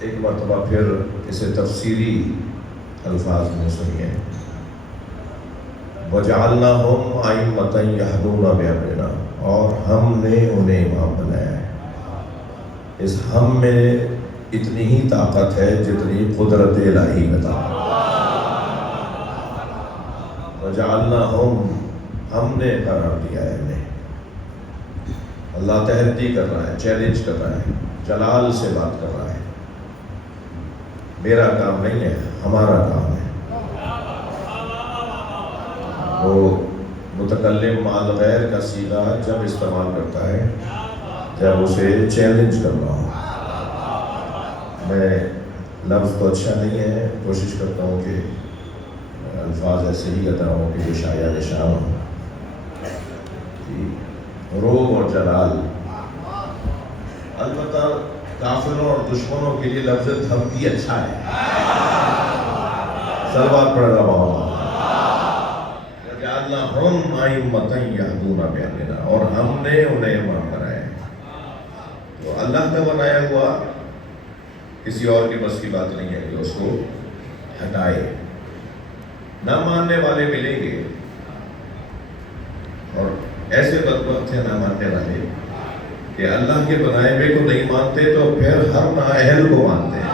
ایک مرتبہ پھر اسے تفسیری الفاظ میں سنیے. وَجَعَلْنَاهُمْ أَئِمَّةً يَهْدُونَ بِأَمْرِنَا، اور ہم نے انہیں امام بنایا ہے. اس ہم میں اتنی ہی طاقت ہے جتنی قدرت الہی میں طاقت. وَجَعَلْنَاهُمْ، ہم نے قرار دیا ہے انہیں. اللہ تحدی کر رہا ہے، چیلنج کر رہا ہے، جلال سے بات کر رہا ہے. میرا کام نہیں ہے، ہمارا کام ہے. وہ متکلم مال غیر کا صیغہ جب استعمال کرتا ہے جب اسے چیلنج کرنا ہو. میں لفظ تو اچھا نہیں ہے، کوشش کرتا ہوں کہ الفاظ ایسے ہی ادا ہوں کہ جو شایع نشان ہوں. روب اور جلال. البتہ کافروں اور دشمنوں کے لیے لفظ دھمکی اچھا ہے. صلوات پڑھ رہا ہوں. وَجَعَلْنَاهُمْ أَئِمَّةً يَهْدُونَ بِأَمْرِنَا، اور ہم نے انہیں امام بنایا. تو اللہ کا بنایا ہوا کسی اور کے بس کی بات نہیں ہے کہ اس کو ہٹائے. نہ ماننے والے ملیں گے، اور ایسے بدبخت ہیں نہ ماننے والے کہ اللہ کے بنائے ہوئے کو نہیں مانتے تو پھر ہر نااہل کو مانتے ہیں.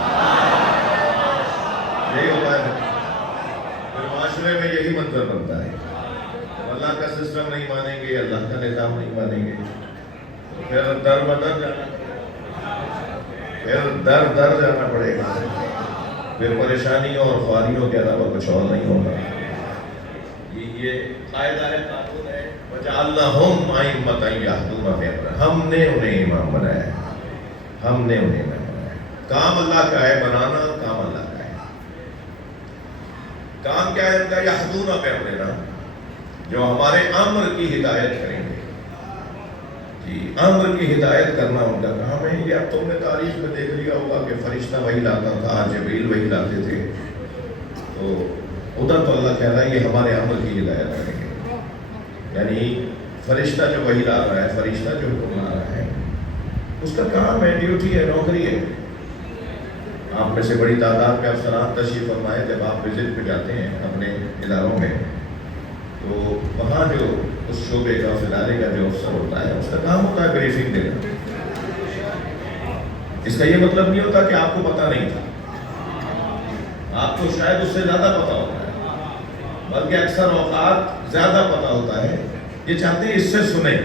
یہی ہوتا ہے. پھر معاشرے میں یہی منظر بنتا ہے. اللہ کا سسٹم نہیں مانیں گے، اللہ کا نظام نہیں مانیں گے، پھر در بدر جانا پھر در جانا پڑے گا. پھر پریشانیوں اور خواریوں کے علاوہ کچھ اور نہیں ہوگا. یہ قاعدہ ہے، قانون ہے. وَجَعَلْنَاهُمْ أَئِمَّةً يَهْدُونَ بِأَمْرِنَا، ہم نے انہیں امام بنایا ہے. ہم نے انہیں امام بنایا ہے. کام اللہ کا ہے، بنانا کام اللہ کا ہے. کام کیا ہے ان کا؟ يَهْدُونَ بِأَمْرِنَا، جو ہمارے امر کی ہدایت کریں گے. جی، امر کی ہدایت کرنا ان کا کام ہے. یہ اب تم نے تاریخ میں دیکھ لیا ہوگا کہ فرشتہ وہی لاتا تھا، جبریل وہی لاتے تھے. تو ادھر تو اللہ کہہ رہا ہے یہ ہمارے امر کی ہدایت کریں گے. یعنی فرشتہ جو وہی لا رہا ہے، فرشتہ جو حکم لا رہا ہے، اس کا کام ہے، ڈیوٹی ہے، نوکری ہے. آپ میں سے بڑی تعداد میں افسران تشریف فرمائے. جب آپ وزٹ پہ جاتے ہیں اپنے اداروں میں، تو وہاں جو اس شعبے کا، اس ادارے کا جو افسر ہوتا ہے، اس کا کام ہوتا ہے بریفنگ دینا. اس کا یہ مطلب نہیں ہوتا کہ آپ کو پتہ نہیں تھا. آپ کو شاید اس سے زیادہ پتہ ہوتا ہے، بلکہ اکثر اوقات زیادہ پتہ ہوتا ہے. یہ چاہتے ہیں اس سے سنیں.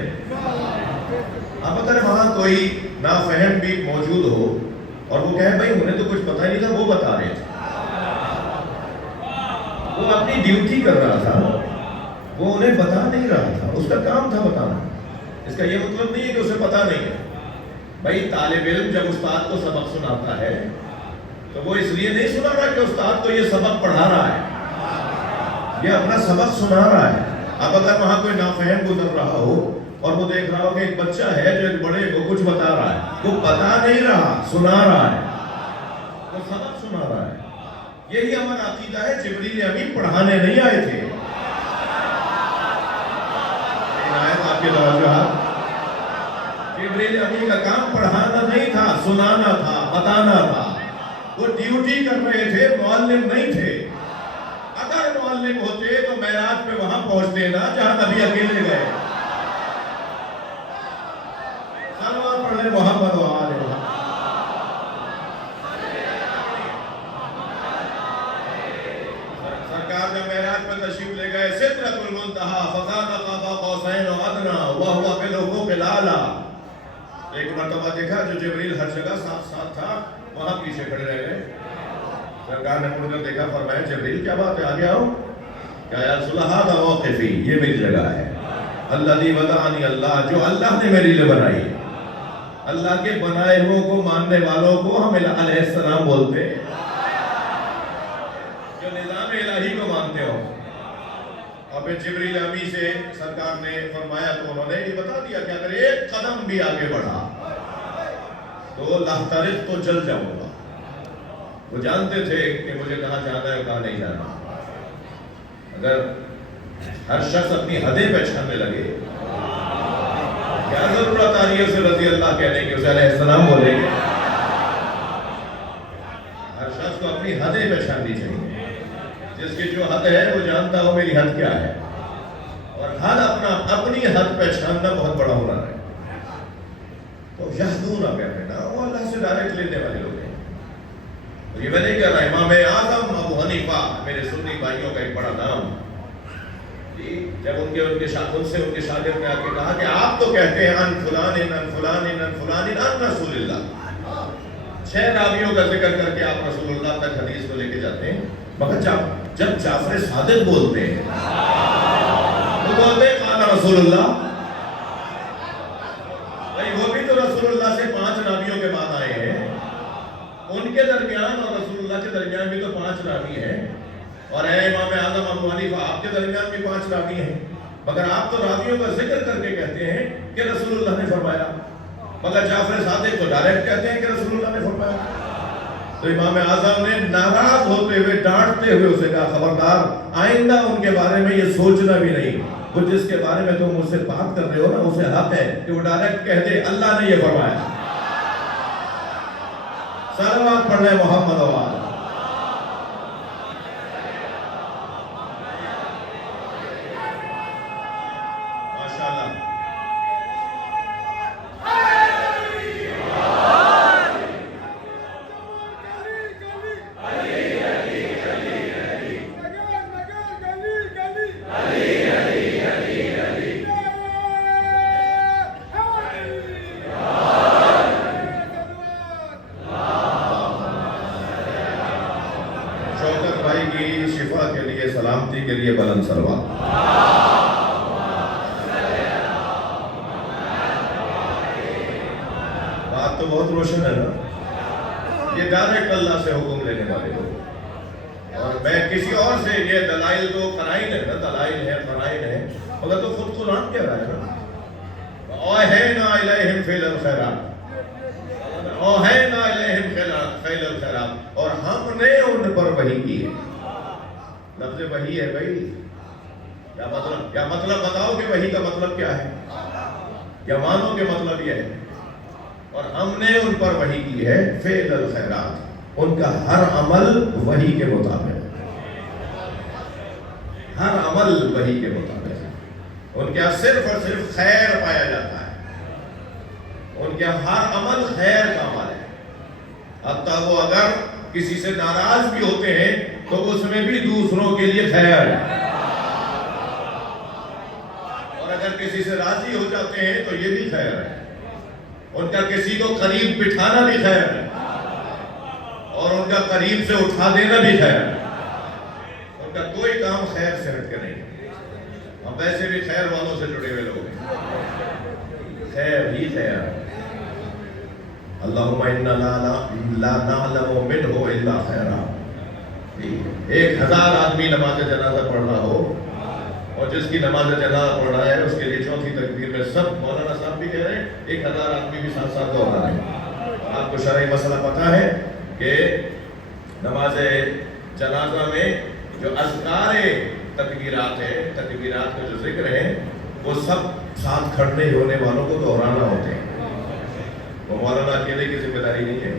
آپ پتہ ہے وہاں کوئی نافہم بھی موجود ہو اور وہ کہے بھائی انہیں تو کچھ پتہ ہی نہیں تھا، وہ بتا رہے تھے. وہ اپنی ڈیوٹی کر رہا تھا، وہ انہیں بتا نہیں رہا تھا. اس کا کام تھا بتانا. اس کا یہ مطلب نہیں ہے کہ اسے پتہ نہیں ہے. بھائی طالب علم جب استاد کو سبق سناتا ہے تو وہ اس لیے نہیں سنا رہا کہ استاد کو یہ سبق پڑھا رہا ہے، یہ اپنا سبق سنا رہا ہے. اب اگر وہاں کوئی نافہم گزر رہا ہو اور وہ دیکھ رہا ہو کہ ایک بچہ ہے جو ایک بڑے کو کچھ بتا رہا ہے، وہ بتا نہیں رہا، سنا رہا ہے، وہ سبق سنا رہا ہے. یہی ہمارا عقیدہ ہے. جبریل امین پڑھانے نہیں آئے تھے. آپ کے توجہات، جبریل امین کا کام پڑھانا نہیں تھا، سنانا تھا، بتانا تھا. وہ ڈیوٹی کر رہے تھے، معلم نہیں تھے. اگر معلم ہوتے تو معراج پہ وہاں پہنچتے نا جہاں نبی اکیلے گئے. صلوات پڑھ لیں محمد و آل محمد. سرکار جب معراج پہ تشریف لے گئے، سدرۃ المنتہا فکان قاب قوسین او ادنیٰ وہو بالافق الاعلیٰ. ایک مرتبہ دیکھا جو جبریل ہر جگہ ساتھ ساتھ تھا، وہاں پیچھے کھڑے رہ گئے. سرکار نے مڑ کر دیکھا، فرمایا جبریل کیا بات ہے، آگے آؤ. کیا یا رسول اللہ ھذا موقفی، یہ میری جگہ ہے. الذی وضعنی اللہ، جو اللہ نے میرے لیے بنائی. اللہ کے بنائے ہوئے کو ماننے والوں کو ہم علیہ السلام بولتے ہیں، جو نظام الہی کو مانتے ہو. اور پھر جبریل امی سے سرکار نے فرمایا تو انہوں نے یہ بتا دیا کہ اگر ایک قدم بھی آگے بڑھا تو لَاحْتَرِقْ، تو جل جاؤں گا. وہ جانتے تھے کہ مجھے کہاں جانا ہے اور کہاں نہیں جانا. اگر ہر شخص اپنی حدیں پہچاننے لگے، کیا ضرورت آ رہی ہے اسے رضی اللہ کہنے کی، اسے علیہ السلام بولیں گے. کو اپنی حدیں پہچاننی چاہیے. جس کی جو حد ہے وہ جانتا ہو میری حد کیا ہے, اور حد اپنی حد پہچاننا بہت بڑا ہنر ہے. تو یہدون بِأَمْرِنَا وہ اللہ سے ڈائریکٹ لینے والے لوگ ہیں. یہ میں نہیں کہہ رہا, امام اعظم ابو حنیفہ میرے سنی بھائیوں کا ایک بڑا نام, جب ان کے شاگرد نے آ کے کہا کہ آپ تو کہتے ہیں ان فلان ان فلان ان فلان ان رسول اللہ, 6 راویوں کا ذکر کر کے آپ رسول اللہ تک حدیث کو لے کے جاتے ہیں, مگر جب جعفر صادق بولتے ہیں تو بولتے ہیں قال رسول اللہ. بھائی وہ بھی تو رسول اللہ سے 5 راویوں کے بعد آئے ہیں, ان کے درمیان اور رسول اللہ کے درمیان بھی تو 5 راوی ہیں, اور اے امام اعظم ابو حنیفہ آپ کے درمیان بھی 5 راوی ہیں, مگر آپ تو راویوں کا ذکر کر کے کہتے ہیں کہ رسول اللہ نے فرمایا, مگر جعفر صادق تو ڈائریکٹ کہتے ہیں کہ رسول اللہ نے فرمایا. تو امام اعظم نے ناراض ہوتے ہوئے ڈانٹتے ہوئے اسے کہا خبردار آئندہ ان کے بارے میں یہ سوچنا بھی نہیں, وہ جس کے بارے میں تم مجھ سے بات کر رہے ہو نا اسے حق ہے کہ وہ ڈائریکٹ کہہ دے اللہ نے یہ فرمایا. صلوات پڑھ لیں محمد وآلہ. سلامتی کے لیے بلند صلوات. بات تو بہت روشن ہے نا, یہ ڈائریکٹ اللہ سے حکم لینے والے لوگ, اور میں کسی اور سے یہ دلائل تو قرائن ہے نا, دلائل ہے قرائن ہے, مگر تو خود قرآن کہہ رہا ہے نا اوحینا الیہم فعل الخیرات, اوحینا الیہم فعل الخیرات, اور ہم نے ان پر وحی کی ہے. لفظ وحی ہے بھائی, کیا مطلب بتاؤ کہ وحی کا مطلب کیا ہے, یا مانو کہ مطلب یہ ہے, اور ہم نے ان پر وحی کی ہے فعل الخیرات, ان کا ہر عمل وحی کے مطابق, ہر عمل وحی کے مطابق, ان کا صرف اور صرف خیر پایا جاتا ہے, ان کا ہر عمل خیر کا عمل ہے. حتیٰ وہ اگر کسی سے ناراض بھی ہوتے ہیں تو اس میں بھی دوسروں کے لیے خیر ہے, اور اگر کسی سے راضی ہو جاتے ہیں تو یہ بھی خیر ہے. ان کا کسی کو قریب بٹھانا بھی خیر ہے, اور ان کا قریب سے اٹھا دینا بھی خیر ہے. ان کا کوئی کام خیر سے ہٹ کے نہیں ہے. ہم ویسے بھی خیر والوں سے جڑے ہوئے لوگ ہیں, خیر ہی خیر ہے. اللہم انا لا نعلم منہ الا خیرا. 1000 آدمی نماز جنازہ پڑھ رہا ہو, اور جس کی نماز جنازہ پڑھ رہا ہے اس کے لیے چوتھی تکبیر میں سب, مولانا صاحب بھی کہہ رہے ہیں 1000 آدمی بھی ساتھ ساتھ دوہرا رہے ہیں. آپ کو شرعی مسئلہ پتہ ہے کہ نماز جنازہ میں جو اذکار تکبیرات ہیں, تکبیرات کا جو ذکر ہے, وہ سب ساتھ کھڑے ہونے والوں کو دہرانا ہوتے ہیں. وہ مولانا اکیلے کی ذمہ داری نہیں ہے,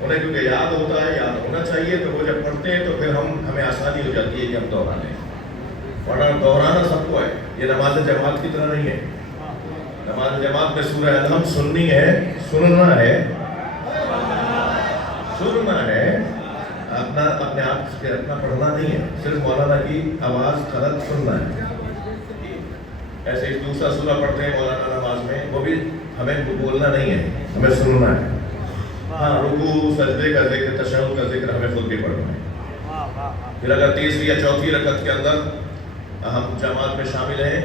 انہیں کیونکہ یاد ہوتا ہے, یاد ہونا چاہیے, تو وہ جب پڑھتے ہیں تو پھر ہمیں آسانی ہو جاتی ہے کہ ہم دہرا لیں. ورنہ دہرانا سب کو ہے, یہ نماز جماعت کی طرح نہیں ہے. نماز جماعت میں سورہ الحمد سننی ہے, سننا ہے, اپنے آپ سے اپنا پڑھنا نہیں ہے, صرف مولانا کی آواز خلط سننا ہے. ایسے ہی دوسرا سورہ پڑھتے ہیں مولانا نماز میں, وہ بھی ہمیں بولنا نہیں ہے, ہمیں سننا ہے. ہاں, رکوع سجدے کا ذکر, تشہد کا ذکر ہمیں خود بھی پڑھنا ہے. پھر اگر تیسری یا چوتھی رکعت کے اندر ہم جماعت میں شامل ہیں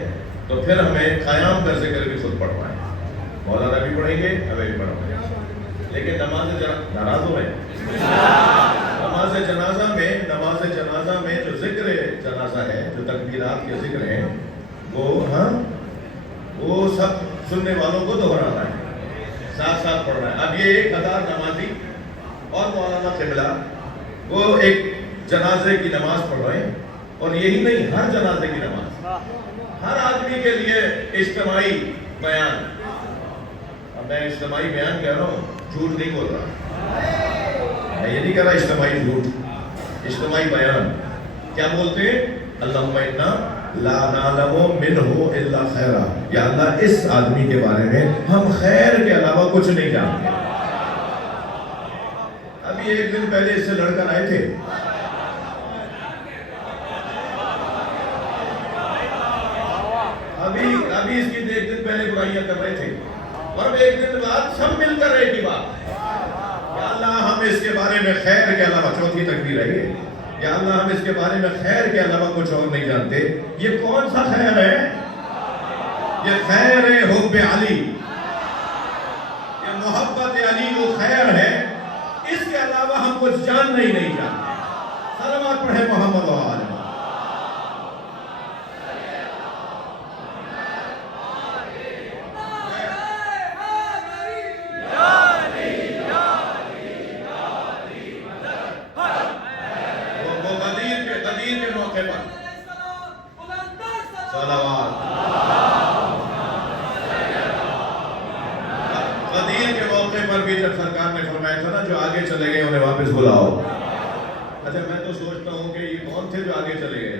تو پھر ہمیں قیام کا ذکر بھی خود پڑھنا ہے. مولانا بھی پڑھیں گے, ہمیں بھی پڑھنا ہے. لیکن نماز ناراض ہوئے, نماز جنازہ میں جو ذکر جنازہ ہے, جو تکبیرات کے ذکر ہیں, وہ سب سننے والوں کو دہرانا ہے, ساتھ ساتھ پڑھنا ہے. اب یہ 1000 نمازی اور مولانا قبلہ وہ ایک جنازے کی نماز پڑھ رہے ہیں, اور یہی نہیں, ہر جنازے کی نماز, ہر آدمی کے لیے اجتماعی بیان. اب میں اجتماعی بیان کہہ رہا ہوں, جھوٹ نہیں بول رہا, میں یہ نہیں کہہ رہا اجتماعی جھوٹ، اجتماعی بیان. کیا بولتے ہیں؟ اللہم انا لا نعلم منہ الا خیرا، یا اللہ اس آدمی کے بارے میں ہم خیر کے علاوہ کچھ نہیں جانتے. ابھی ایک دن پہلے اس سے لڑ کر آئے تھے. ابھی اس کی ایک دن پہلے برائیاں کر رہے تھے، اور ایک دن بعد سب مل کر رہے کی بات، یا اللہ ہم اس کے بارے میں خیر کے علاوہ، چوتھی تکبیر ہے یہ، یا اللہ ہم اس کے بارے میں خیر کے علاوہ کچھ اور نہیں جانتے. یہ کون سا خیر ہے؟ یہ خیر ہے حب علی، یہ محبت علی وہ خیر ہے، اس کے علاوہ ہم کچھ جاننا ہی نہیں جانتے. صلوات پڑھیں محمد و آل محمد. غدیر کے موقع پر بھی جب سرکار نے فرمایا تھا نا جو آگے چلے گئے انہیں واپس بلاؤ. اچھا میں تو سوچتا ہوں کہ یہ کون تھے جو آگے چلے گئے؟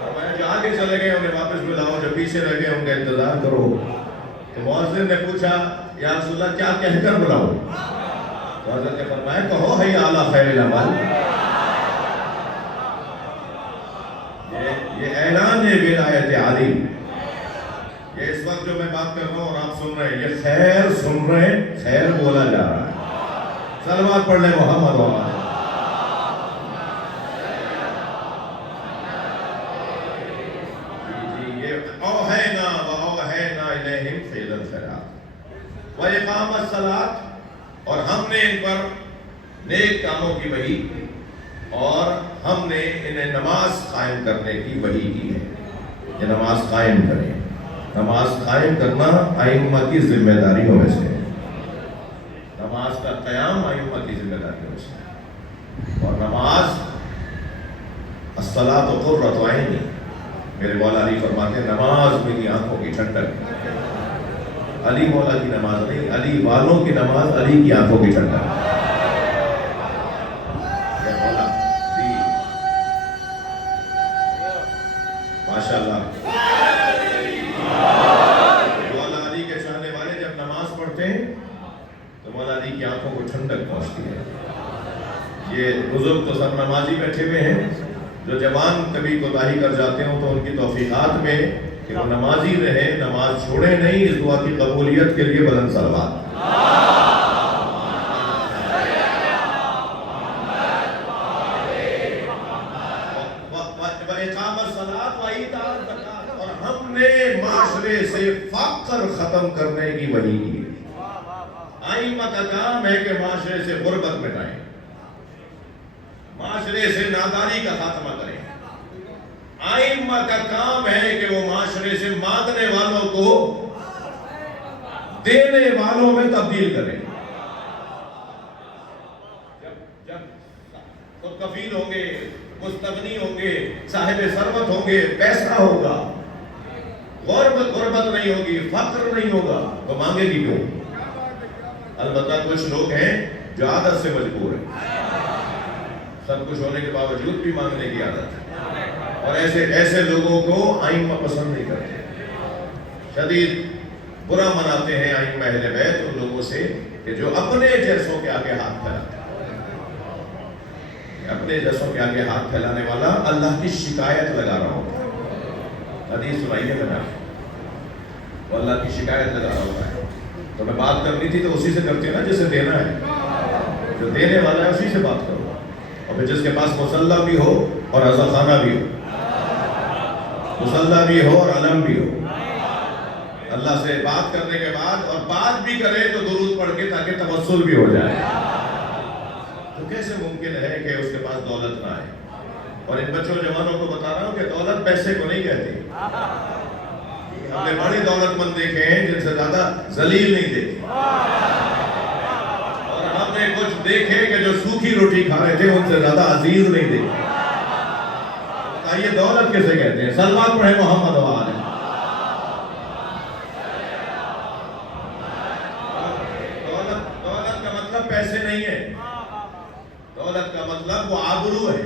فرمایا جو آگے چلے گئے انہیں واپس بلاؤ، جو پیچھے رہ گئے ان کا انتظار کرو. تو مؤذن نے پوچھا یا رسول اللہ کیا کہہ کر بلاؤ؟ تو حضرت نے فرمایا کہو حی علی خیر العمل. یہ اعلان ہے ولایت علی. یہ اس وقت جو میں بات کر رہا ہوں اور آپ سن رہے ہیں، یہ خیر سن رہے ہیں، خیر بولا جا رہا ہے. صلوات پڑھ لیں محمد و آل. یہ اوحینا و اوحینا الیہم فعل الخیرات و اقام الصلاۃ، اور ہم نے ان پر نیک کاموں کی وحی اور ہم نے انہیں نماز قائم کرنے کی وحی کی ہے. یہ نماز قائم کریں. نماز قائم کرنا ائمہ کی ذمہ داریوں میں سے ہے. نماز کا قیام ائمہ کی ذمہ داریوں میں سے ہے. اور نماز الصلاۃ قرۃ عینی، میرے مولا علی فرماتے ہیں نماز میری آنکھوں کی ٹھنڈک. علی مولا کی نماز نہیں، علی والوں کی نماز علی کی آنکھوں کی ٹھنڈک. ماشاءاللہ مولا علی کے چاہنے والے جب نماز پڑھتے ہیں تو مولا علی کی آنکھوں کو ٹھنڈک پہنچتی ہے. یہ بزرگ تو سب نمازی بیٹھے ہوئے ہیں، جو جوان کبھی کوتاہی کر جاتے ہوں تو ان کی توفیقات میں کہ وہ نمازی رہے، نماز چھوڑے نہیں. اس دعا کی قبولیت کے لیے بلند صلوات. اور ہم نے معاشرے سے فقر ختم کرنے کی وحی کی. ائمہ کا کام ہے کہ معاشرے سے غربت مٹائیں، معاشرے سے ناداری کا خاتمہ کریں. ائمہ کا کام ہے کہ وہ معاشرے سے مانگنے والوں کو دینے والوں میں تبدیل کریں. جب خود کفیل ہوں گے، مستغنی ہوں گے، صاحب ثروت ہوں گے، پیسہ ہوگا، غربت نہیں ہوگی، فقر نہیں ہوگا، تو مانگے گی کیوں؟ البتہ کچھ لوگ ہیں جو عادت سے مجبور ہیں، سب کچھ ہونے کے باوجود بھی مانگنے کی عادت ہے. اور ایسے لوگوں کو ائمہ پسند نہیں کرتے، شدید برا مناتے ہیں ائمہ اہل بیت ان لوگوں سے کہ جو اپنے جیسوں کے آگے ہاتھ پھیلاتے ہیں. اپنے جیسوں کے آگے ہاتھ پھیلانے والا اللہ کی شکایت لگا رہا ہوتا ہے. حدیث سنائیے میں وہ اللہ کی شکایت لگا رہا ہوتا ہے. تو میں بات کرنی تھی تو اسی سے کرتی ہوں نا جسے دینا ہے. جو دینے والا ہے اسی سے بات کرو. اور پھر جس کے پاس مصلی بھی ہو اور عزا خانہ بھی ہو، مصلی بھی ہو اور علم بھی ہو، اللہ سے بات کرنے کے بعد اور بات بھی کرے تو درود پڑھ کے تاکہ توسل بھی ہو جائے. تو کیسے ممکن ہے کہ اس کے پاس دولت نہ آئے؟ اور ان بچوں جوانوں کو بتا رہا ہوں کہ دولت پیسے کو نہیں کہتی. ہم نے بڑے دولت مند دیکھے ہیں جن سے زیادہ ذلیل نہیں دیکھے، اور ہم نے کچھ دیکھے کہ جو سوکھی روٹی کھا رہے تھے ان سے زیادہ عزیز نہیں دیکھے. یہ دولت کیسے کہتے ہیں؟ صلوات پڑھیں محمد و آل. دولت کا مطلب پیسے نہیں ہے. دولت کا مطلب وہ آبرو ہے،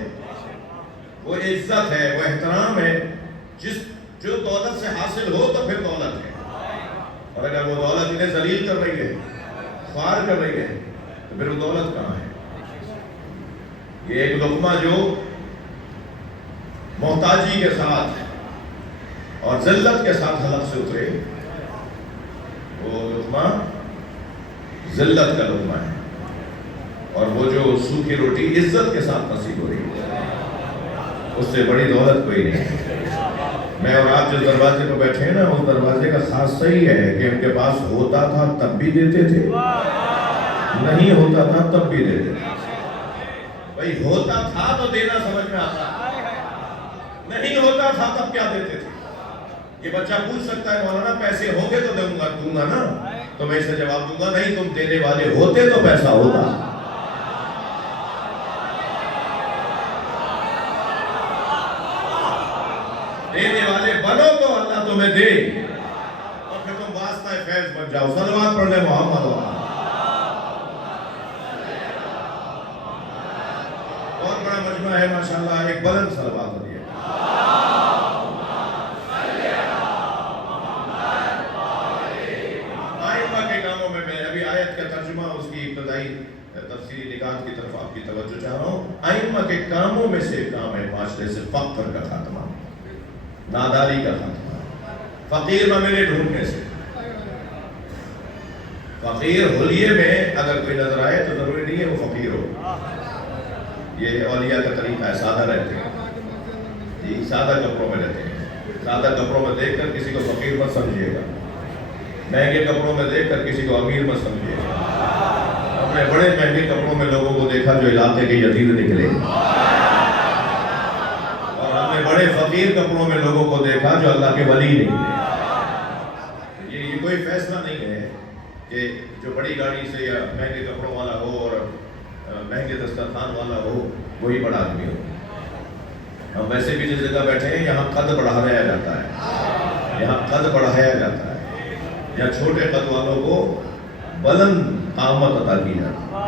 وہ عزت ہے، وہ احترام ہے، جو دولت سے حاصل ہو تو پھر دولت ہے۔ اور اگر وہ دولت انہیں ذلیل کر رہی ہے، خوار کر رہی ہے، تو پھر وہ دولت کہاں ہے؟ یہ ایک لقمہ جو محتاجی کے ساتھ اور ذلت کے ساتھ حلق سے اترے، وہ لقمہ ذلت کا لقمہ ہے، اور وہ جو سوکھی روٹی عزت کے ساتھ نصیب ہو رہی ہے، اس سے بڑی دولت کوئی نہیں ہے۔ میں اور آپ جس دروازے پہ بیٹھے ہیں نا، اس دروازے کا خاص صحیح ہے کہ ان کے پاس ہوتا تھا تب بھی دیتے تھے، نہیں ہوتا تھا تب بھی دیتے تھے۔ بھئی ہوتا تھا تو دینا سمجھ میں آتا ہے، نہیں ہوتا تھا تب کیا دیتے تھے؟ یہ بچہ پوچھ سکتا ہے مولانا پیسے ہوں گے تو دوں گا نا، تو میں اسے جواب دوں گا نہیں، تم دینے والے ہوتے تو پیسہ ہوتا۔ دینے والے بنو تو اللہ تمہیں دے، اور پھر تم واسطہ فیض بن جاؤ۔ صلوات پڑھ لے محمد و بہت بڑا مجمع ہے ماشاءاللہ، ایک بلند صلوات ہو رہی ہے۔ آئمہ کے کاموں میں ابھی آیت کا ترجمہ، اس کی ابتدائی تفسیری نکات کی طرف آپ کی توجہ چاہ رہا ہوں۔ آئمہ کے کاموں میں سے کام ہے معاشرے سے فقر کا خاتمہ، ناداری کا خاتمہ، فقیر نہ ملے ڈھونڈنے سے۔ فقیر حلیے میں اگر کوئی نظر آئے تو ضروری نہیں ہے وہ فقیر ہو، یہ اولیاء کا طریقہ ہے، سادہ رہتے ہیں جی، سادہ کپڑوں میں رہتے ہیں۔ سادہ کپڑوں میں دیکھ کر کسی کو فقیر مت سمجھیے گا، مہنگے کپڑوں میں دیکھ کر کسی کو امیر مت سمجھیے گا۔ ہم نے بڑے مہنگے کپڑوں میں لوگوں کو دیکھا جو علاقے کے یتیم نکلے، اور ہم نے بڑے فقیر کپڑوں میں لوگوں کو دیکھا جو اللہ کے ولی نکلے۔ یہ کوئی فیصلہ نہیں ہے کہ جو بڑی گاڑی سے یا مہنگے کپڑوں والا ہو اور مہنگے دسترخوان والا ہو وہی بڑا آدمی ہو۔ ہم ویسے بھی جس جگہ بیٹھے ہیں یہاں قد بڑھایا جاتا ہے، یہاں قد بڑھایا جاتا ہے، یہاں چھوٹے قد والوں کو بلند قامت عطا کی جاتی ہے،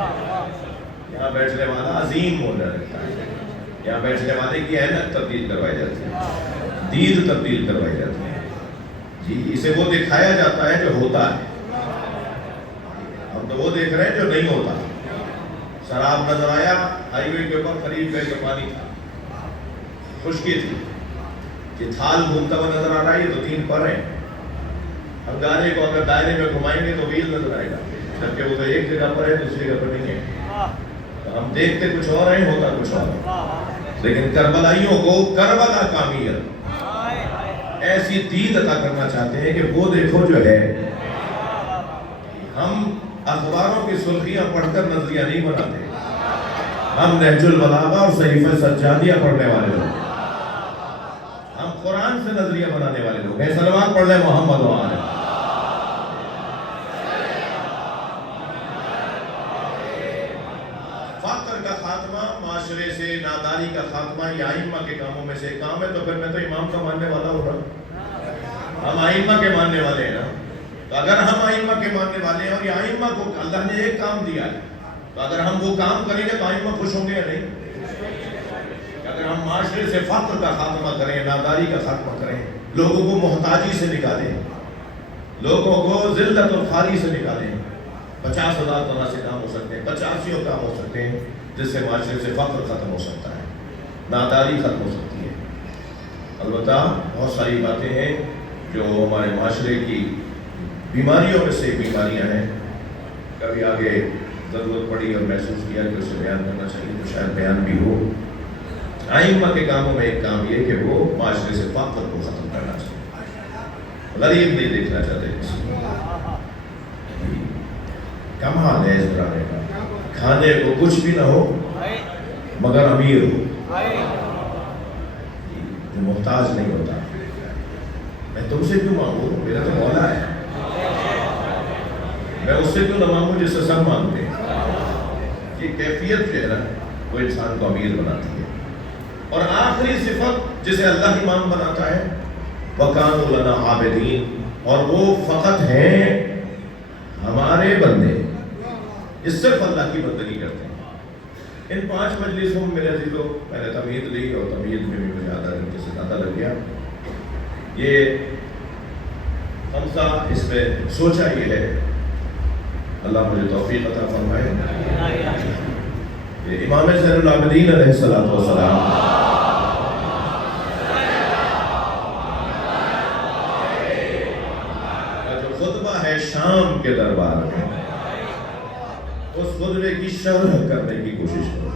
یہاں بیٹھنے والا عظیم ہو جاتا ہے، یہاں بیٹھنے والے کی عینت تبدیل کروائی جاتی ہے، دید تبدیل کروائی جاتی ہے جی، اسے وہ دکھایا جاتا ہے جو ہوتا ہے، ہم تو وہ دیکھ رہے ہیں جو نہیں ہوتا۔ شراب نظر آیا ہائی وے کے اوپر، قریب گئے تو پانی تھا، خشکی تھی، یہ تھال گھومتا ہوا نظر آ رہا ہے، یہ تو 3 پر ہیں، انگارے کو اگر دائرے میں گھمائیں گے تو ویل نظر آئے گا، جبکہ وہ تو ایک جگہ پر ہے دوسری جگہ پر نہیں ہے، تو ہم دیکھتے کچھ اور ہیں ہوتا کچھ اور ہے۔ لیکن کربلائیوں کو کربلا کامل ایسی دید عطا کرنا چاہتے ہیں کہ وہ دیکھو جو ہے۔ ہم اخباروں کی سرخیاں پڑھ کر نظریہ نہیں بناتے، ہم نہج البلاغہ اور صحیفہ سجادیہ پڑھنے والے لوگ، ہم قرآن سے نظریہ بنانے والے لوگ ہیں۔ صلوات پڑھ لیں محمد و آلہ۔ فقر کا خاتمہ، معاشرے سے ناداری کا خاتمہ، یہ آئمہ کے کاموں میں سے کام ہے، تو پھر میں تو امام کا ماننے والا ہوں نا، ہم آئمہ کے ماننے والے ہیں نا، تو اگر ہم آئمہ کے ماننے والے ہیں اور یہ آئمہ کو اللہ نے ایک کام دیا ہے، تو اگر ہم وہ کام کریں گے تو آئمہ خوش ہوں گے یا نہیں؟ اگر ہم معاشرے سے فقر کا خاتمہ کریں، ناداری کا خاتمہ کریں، لوگوں کو محتاجی سے نکالیں، لوگوں کو ذلت اور خواری سے نکالیں، 50,000 طرح سے کام ہو سکتے ہیں، 85 کام ہو سکتے ہیں جس سے معاشرے سے فقر ختم ہو سکتا ہے، ناداری ختم ہو سکتی ہے۔ البتہ بہت ساری باتیں ہیں جو ہمارے معاشرے کی بیماریوں میں سے بیماریاں ہیں، کبھی آگے ضرورت پڑی اور محسوس کیا کہ اسے بیان کرنا چاہیے تو شاید بیان بھی ہو۔ آئمہ کے کاموں میں ایک کام یہ کہ وہ معاشرے سے فقر کو ختم کرنا چاہیے، غریب نہیں دیکھنا چاہتے کسی کو۔ کم حال ہے اس طرح کا، کھانے کو کچھ بھی نہ ہو مگر امیر ہو، جو محتاج نہیں ہوتا۔ میں تم سے کیوں مانگوں، میرا تو مولا ہے، میں اس سے کیوں نہ مانگوں جس سے سب مانگتے ہیں۔ یہ کیفیت جو ہے نا وہ انسان کو امیر بناتی ہے۔ اور آخری صفت جسے اللہ امام بناتا ہے، وَكَانُوا لَنَا عَابِدِينَ، اور وہ فقط ہیں ہمارے بندے، یہ صرف اللہ کی بندگی کرتے ہیں۔ ان 5 مجلسوں میں میرے عزیزوں میں نے تمہید لی اور تمہید میں بھی مجھے آدھا گھنٹے سے زیادہ لگ گیا. یہ خمسہ اس میں سوچا یہ ہے، اللہ مجھے توفیق عطا فرمائے. یہ امام زین العابدین علیہ الصلوۃ والسلام کا جو خطبہ ہے شام کے دربار میں، اس خطبے کی شرح کرنے کی کوشش کرو.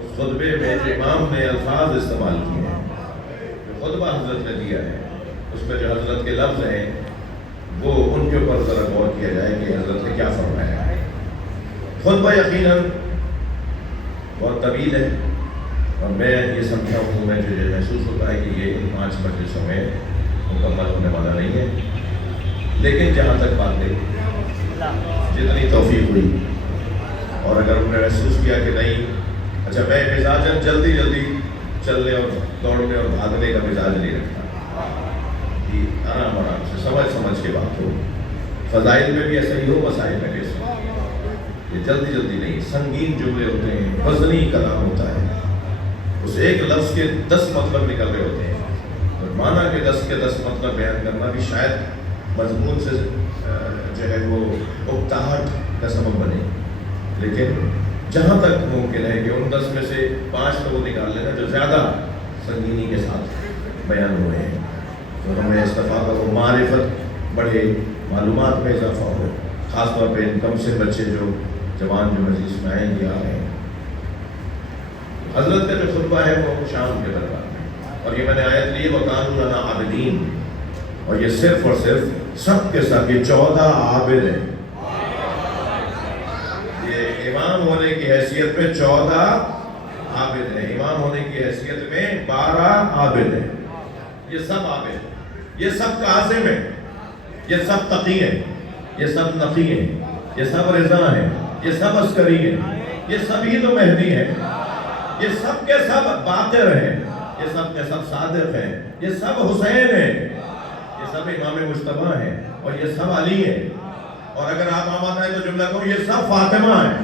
اس خطبے میں جو امام نے الفاظ استعمال کیے ہیں، جو خطبہ حضرت نے دیا ہے، اس میں جو حضرت کے لفظ ہیں وہ ان کے اوپر ذرا غور کیا جائے کہ حضرت نے کیا فرمایا ہے. خطبہ یقیناً بہت طویل ہے اور میں یہ سمجھا ہوں، مجھے محسوس ہوتا ہے کہ یہ ان 5 مجلسوں میں مکمل ہونے والا نہیں ہے. لیکن جہاں تک بات ہے، جتنی توفیق ہوئی، اور اگر انہوں نے محسوس کیا کہ نہیں اچھا میں مزاجاً جلدی چلنے اور دوڑنے اور بھاگنے کا مزاج نہیں رکھتا، کہ آرام سے سمجھ کے بات ہو. فضائل میں بھی ایسا ہی ہو، مسائل میں بھی ایسا ہو. یہ جلدی نہیں، سنگین جملے ہوتے ہیں، وزنی کلام ہوتا ہے، اس ایک لفظ کے 10 مطلب نکل رہے ہوتے ہیں، اور معنی کے 10 کے 10 مطلب بیان کرنا بھی شاید مضمون سے جو ہے وہ اکتاہٹ کا سبب بنے. لیکن جہاں تک ممکن ہے کہ ان 10 میں سے 5 تو وہ نکال لینا جو زیادہ سنگینی کے ساتھ بیان ہوئے ہیں، تو ہمیں استفادہ ہو، معرفت بڑھے، معلومات میں اضافہ ہو. خاص طور پہ کم سے بچے جو جوان جو مجلس میں آئیں گے آ رہے ہیں. حضرت کا جو خطبہ ہے وہ شام کے دربار میں، اور یہ میں نے آیت لی وَكَانُوا لَنَا عَابِدِينَ، اور یہ صرف اور صرف سب کے سب یہ 14 عابد ہیں. یہ امام ہونے کی حیثیت میں 14 عابد ہیں، امام ہونے کی حیثیت میں 12 عابد ہیں. یہ سب عابد ہیں، یہ سب قاسم ہیں، یہ سب تقی ہیں، یہ سب نقی ہیں، یہ سب رضا ہیں، یہ سب عسکری ہیں، یہ سبھی تو مہدی ہیں، یہ سب کے سب باقر ہیں، یہ سب کے سب صادق ہیں، یہ سب حسین ہیں، یہ سب امام مجتبیٰ ہیں، اور یہ سب علی ہیں. اور اگر آپ آمد آئے تو جملہ کہو یہ سب فاطمہ ہیں.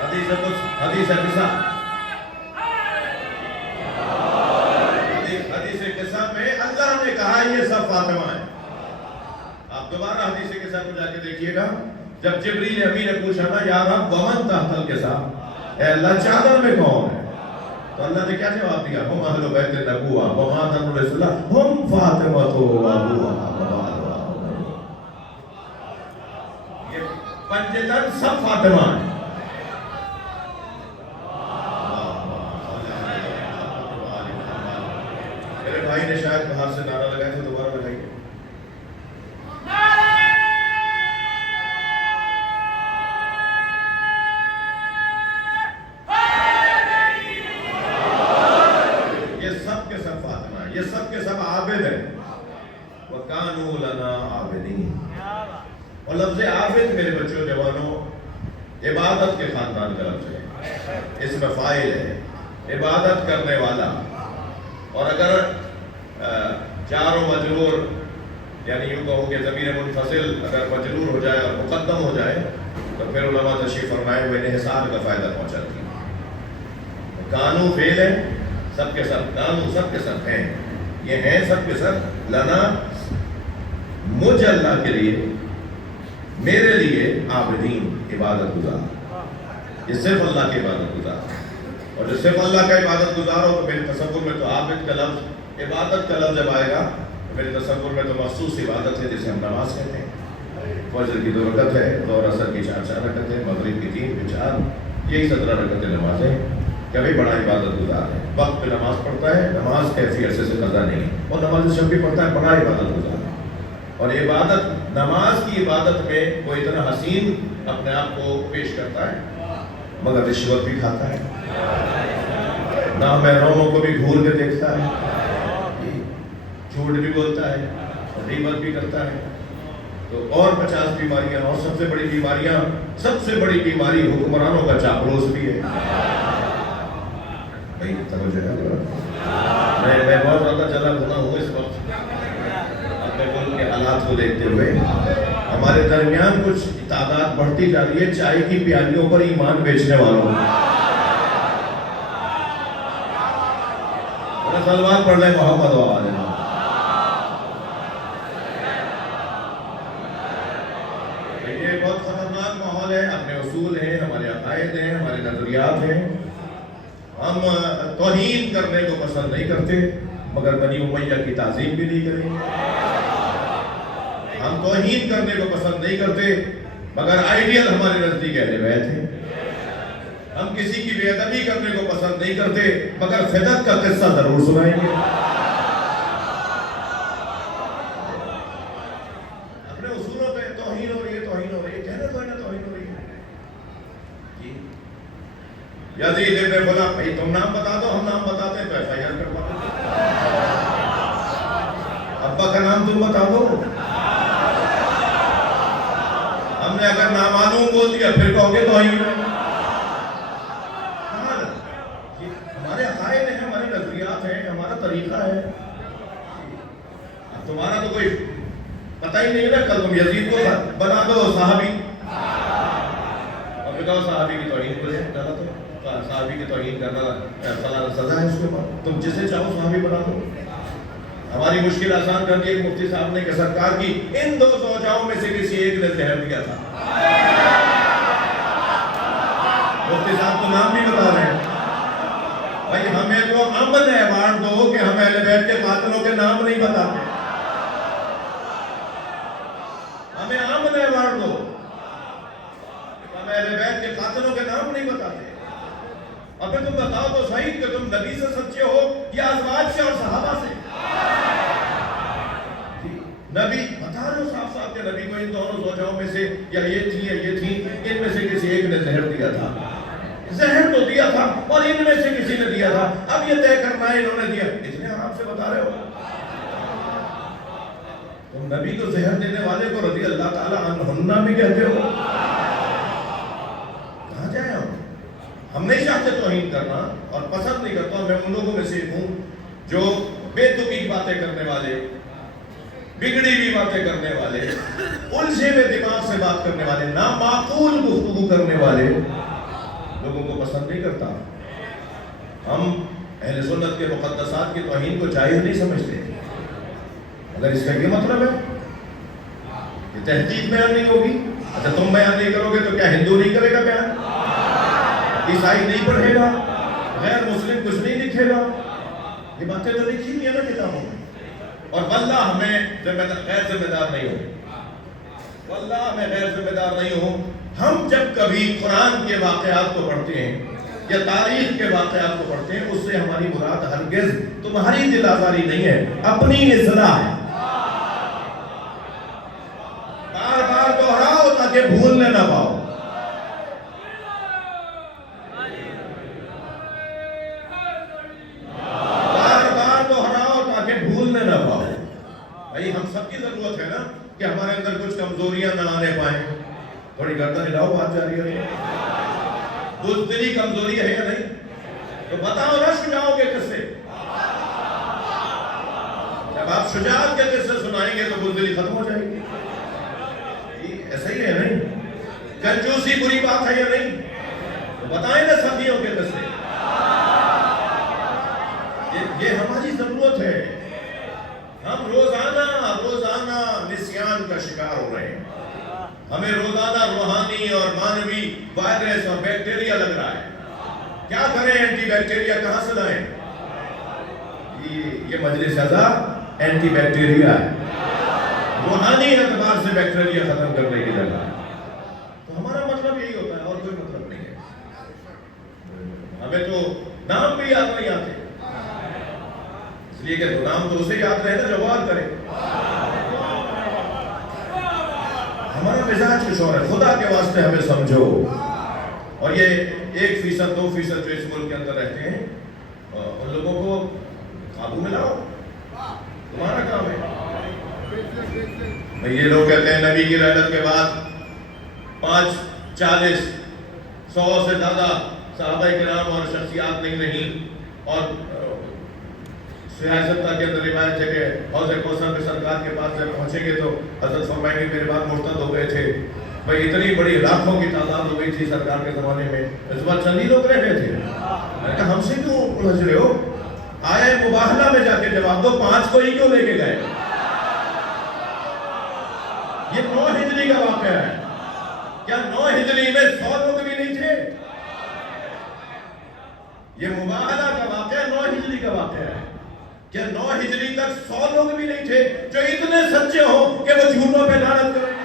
حدیث قصہ میں اللہ نے کہا یہ سب فاطمہ ہیں. آپ دوبارہ حدیث قصہ کو جا کے دیکھیے گا، جب جبریل امین نے پوچھا نا یا رب ومن تحت الکساء، اے اللہ چادر میں کون ہے، تو اللہ نے کیا جواب دیا؟ ہم اہل بیت النبوہ وما دن رسول اللہ ہم فاطمہ تو وابوہا. یہ پنجتن سب فاطمہ ہیں. میرے بھائی نے شاید باہر سے نعرہ لگایا تھا، دوبارہ لگائیے. یہ سب کے سب عابد ہیں. وَكَانُوا لَنَا عَابِدِينَ. اور لفظ عابد میرے بچوں جوانوں عبادت کے خاندان کا لفظ ہے، اس میں فاعل ہے عبادت کرنے والا. اور اگر جار و مجرور یعنی یوں کہوں کہ ضمیر منفصل اگر مجرور ہو جائے اور مقدم ہو جائے تو پھر علماء تشریف فرمائے ہوئے انحصار کا فائدہ پہنچاتی ہے. کانو فعل ہے، سب کے سب، کانو سب کے سب ہیں، یہ ہیں سب کے سب. لنا مجھ اللہ کے لیے، میرے لیے عابدین عبادت گزار. یہ صرف اللہ کی عبادت گزار، اور جو صرف اللہ کا عبادت گزار ہو تو میرے تصور میں تو عابد کا لفظ، عبادت کا لفظ جب آئے گا تو میرے تصور میں تو مخصوص عبادت ہے جسے ہم نماز کہتے ہیں. فجر کی 2 رکعت ہے، ظہر عصر کی 4 رکعتیں، مغرب کی 3 پھر 4، یہی 17 رکعتیں نمازیں. کبھی بڑا عبادت گزار ہے، وقت پہ نماز پڑھتا ہے، نماز کیفی عرصے سے قضا نہیں، اور نماز شب بھی پڑھتا ہے، بڑا عبادت گزار ہے. اور عبادت، نماز کی عبادت میں وہ اتنا حسین اپنے آپ کو پیش کرتا ہے مگر رشوت بھی کھاتا ہے، نامحرموں کو بھی گھور کے دیکھتا ہے، جھوٹ بھی بولتا ہے، غیبت بھی کرتا ہے. تو اور 50 بیماریاں، اور سب سے بڑی بیماری حکمرانوں کا چاپلوس بھی ہے. میں بہت زیادہ چلا بھونا ہوں اس وقت اپنے ملک کے حالات کو دیکھتے ہوئے. ہمارے درمیان کچھ تعداد بڑھتی جا رہی ہے چائے کی پیالیوں پر ایمان بیچنے والوں. سلمان پڑھ لیں محمد و آل محمد. یہ بہت خطرناک ماحول ہے. اپنے اصول ہیں، ہمارے عقائد ہیں، ہمارے نظریات ہیں. ہم توہین کرنے کو پسند نہیں کرتے مگر بنی امیہ کی تعظیم بھی نہیں کریں گے. ہم توہین کرنے کو پسند نہیں کرتے مگر آئیڈیل ہمارے نزدیک اہل بیت ہیں. ہم کسی کی بے ادبی کرنے کو پسند نہیں کرتے مگر فدق کا قصہ ضرور سنائیں گے. اپنے اصولوں پہ توہین ہو رہی ہے، توہین ہو رہی ہے، کہنا تو ہے نا توہین ہو رہی ہے. جی یزید ابن فلاں، بھائی تم نام بتا دو، ہم نام بتاتے ہیں تو ایف آئی آر کروا دو. ابا کا نام تم بتا دو. ہم نے اگر نامعلوم بول دیا پھر کہو گے توہین ہے. ہمارے عقائد ہیں، ہمارے نظریات ہیں، ہمارا طریقہ ہے. تمہارا تو کوئی پتہ ہی نہیں نا. کل تم یزید کو بنا دو صحابی اور بتاؤ صحابی کی توہین کو ڈالا تو صحابی کی توہین کرنا سزا ہے اس کے بعد. تم جسے چاہو صحابی بنا دو. ہماری مشکل آسان کر دی. ایک مفتی صاحب نے کہ سرکار کی ان 2 زوجاؤں میں سے کسی ایک نے زہر دیا تھا. مفتی صاحب تو نام بھی بتا رہے ہیں. بھائی ہمیں تو امن ایوارڈ دو کہ ہم اہل بیت کے قاتلوں کے نام نہیں بتاتے. ہمیں امن ایوارڈ دو. ہم اہل بیت کے قاتلوں کے نام نہیں بتاتے. ابھی تم بتاؤ تو صحیح کہ تم نبی سے سچے ہو یا ازواج سے اور صحابہ سے. نبی بتا رہے ہو صاف صاف کہ نبی کو ان دونوں زوجاؤں میں سے یا یہ تھی یا یہ تھی، ان میں سے کسی ایک نے زہر دیا تھا. زہر تو دیا تھا اور ان میں سے کسی نے دیا تھا. اب یہ طے کرنا ہے انہوں نے دیا. اتنے آرام سے بتا رہے ہو. تم نبی کو زہر دینے والے کو رضی اللہ تعالی عنہ بھی کہتے ہو. کہاں جائیں ہم نہیں چاہتے توہین کرنا اور پسند نہیں کرتا. میں ان لوگوں میں سے ہوں جو بے تکی باتیں کرنے والے، بگڑی ہوئی باتیں کرنے والے، الجھے ہوئے دماغ سے بات کرنے والے، نامعقول گفتگو کرنے والے لوگوں کو پسند نہیں کرتا. ہم اہل سنت کے مقدسات کی توہین کو جائز نہیں سمجھتے. اگر اس کا یہ مطلب ہے کہ تحقیق بیان نہیں ہوگی، اچھا تم بیان نہیں کرو گے تو کیا ہندو نہیں کرے گا بیان؟ عیسائی نہیں پڑھے گا؟ غیر مسلم کچھ نہیں لکھے گا؟ یہ باتیں تو لکھی ہوئی ہیں نا کتابوں میں. اور واللہ ہمیں غیر ذمہ دار نہیں ہو. واللہ ہمیں غیر ذمہ دار نہیں ہو. ہم جب کبھی قرآن کے واقعات کو پڑھتے ہیں یا تاریخ کے واقعات کو پڑھتے ہیں، اس سے ہماری مراد ہرگز تمہاری دل آزاری نہیں ہے، اپنی اصلاح ہے. بار بار دہراؤ تاکہ بھولنے نہ پاؤ. بھائی ہم سب کی ضرورت ہے نا کہ ہمارے اندر کچھ کمزوریاں نہ آنے پائیں. تھوڑی گردن ہلاؤ، بات جاری ہے. بزدلی کمزوری ہے یا نہیں؟ تو بتاؤ نا شجاعوں کے قصے. جب آپ شجاعت کے قصے سنائیں گے تو بزدلی ختم ہو جائے گی. ایسا ہی ہے نہیں؟ کنجوسی بری بات ہے یا نہیں؟ تو بتائیں نا صدیوں کے قصے. یہ ہماری ضرورت ہے. ہم روزانہ نسیان کا شکار ہو رہے ہیں. ہمیں روزانہ روحانی اور مانوی وائرس اور بیکٹیریا لگ رہا ہے. کیا کریں؟ اینٹی بیکٹیریا کہاں سے لائیں؟ یہ مجلس اعضاء اینٹی بیکٹیریا ہے. روحانی اعتبار سے بیکٹیریا ختم کرنے کی جگہ ہے. تو ہمارا مطلب یہی ہوتا ہے اور کوئی مطلب نہیں ہے. ہمیں تو نام بھی یاد نہیں آتے، اس لیے کہ نام تو اسے یاد رہے نا جو غور کرے. ہمارا مزاج کچھ اور ہے. خدا کے واسطے ہمیں سمجھو. اور یہ 1%, 2% جو اس ملک کے اندر رہتے ہیں ان لوگوں کو قابو میں لاؤ. تمہارا کام ہے. یہ لوگ کہتے ہیں نبی کی رحلت کے بعد 5, 40, 100 سے زیادہ صحابہ کرام اور شخصیات نہیں رہی. اور سیاستہ کے اندر روایت ہے کہ حوض کوثر میں سرکار کے پاس جب پہنچیں گے تو حضرت فرمائیں گے میرے بعد مرتد ہو گئے تھے. بھئی اتنی بڑی لاکھوں کی تعداد ہو گئی تھی سرکار کے زمانے میں, اس بار چند ہی لوگ رہ گئے تھے. میں نے کہا ہم سے کیوں الجھ رہے ہو؟ آئے مباہلہ میں جا کے جواب دو, 5 کو ہی کیوں لے کے گئے؟ یہ 9 ہجری کا واقعہ ہے. کیا 9 ہجری میں 100 لوگ بھی نہیں تھے؟ یہ مباہلہ کا واقعہ 9 ہجری کا واقعہ ہے. کیا 9 ہجری تک 100 لوگ بھی نہیں تھے جو اتنے سچے ہوں کہ وہ جھوٹوں پہ لعنت کریں؟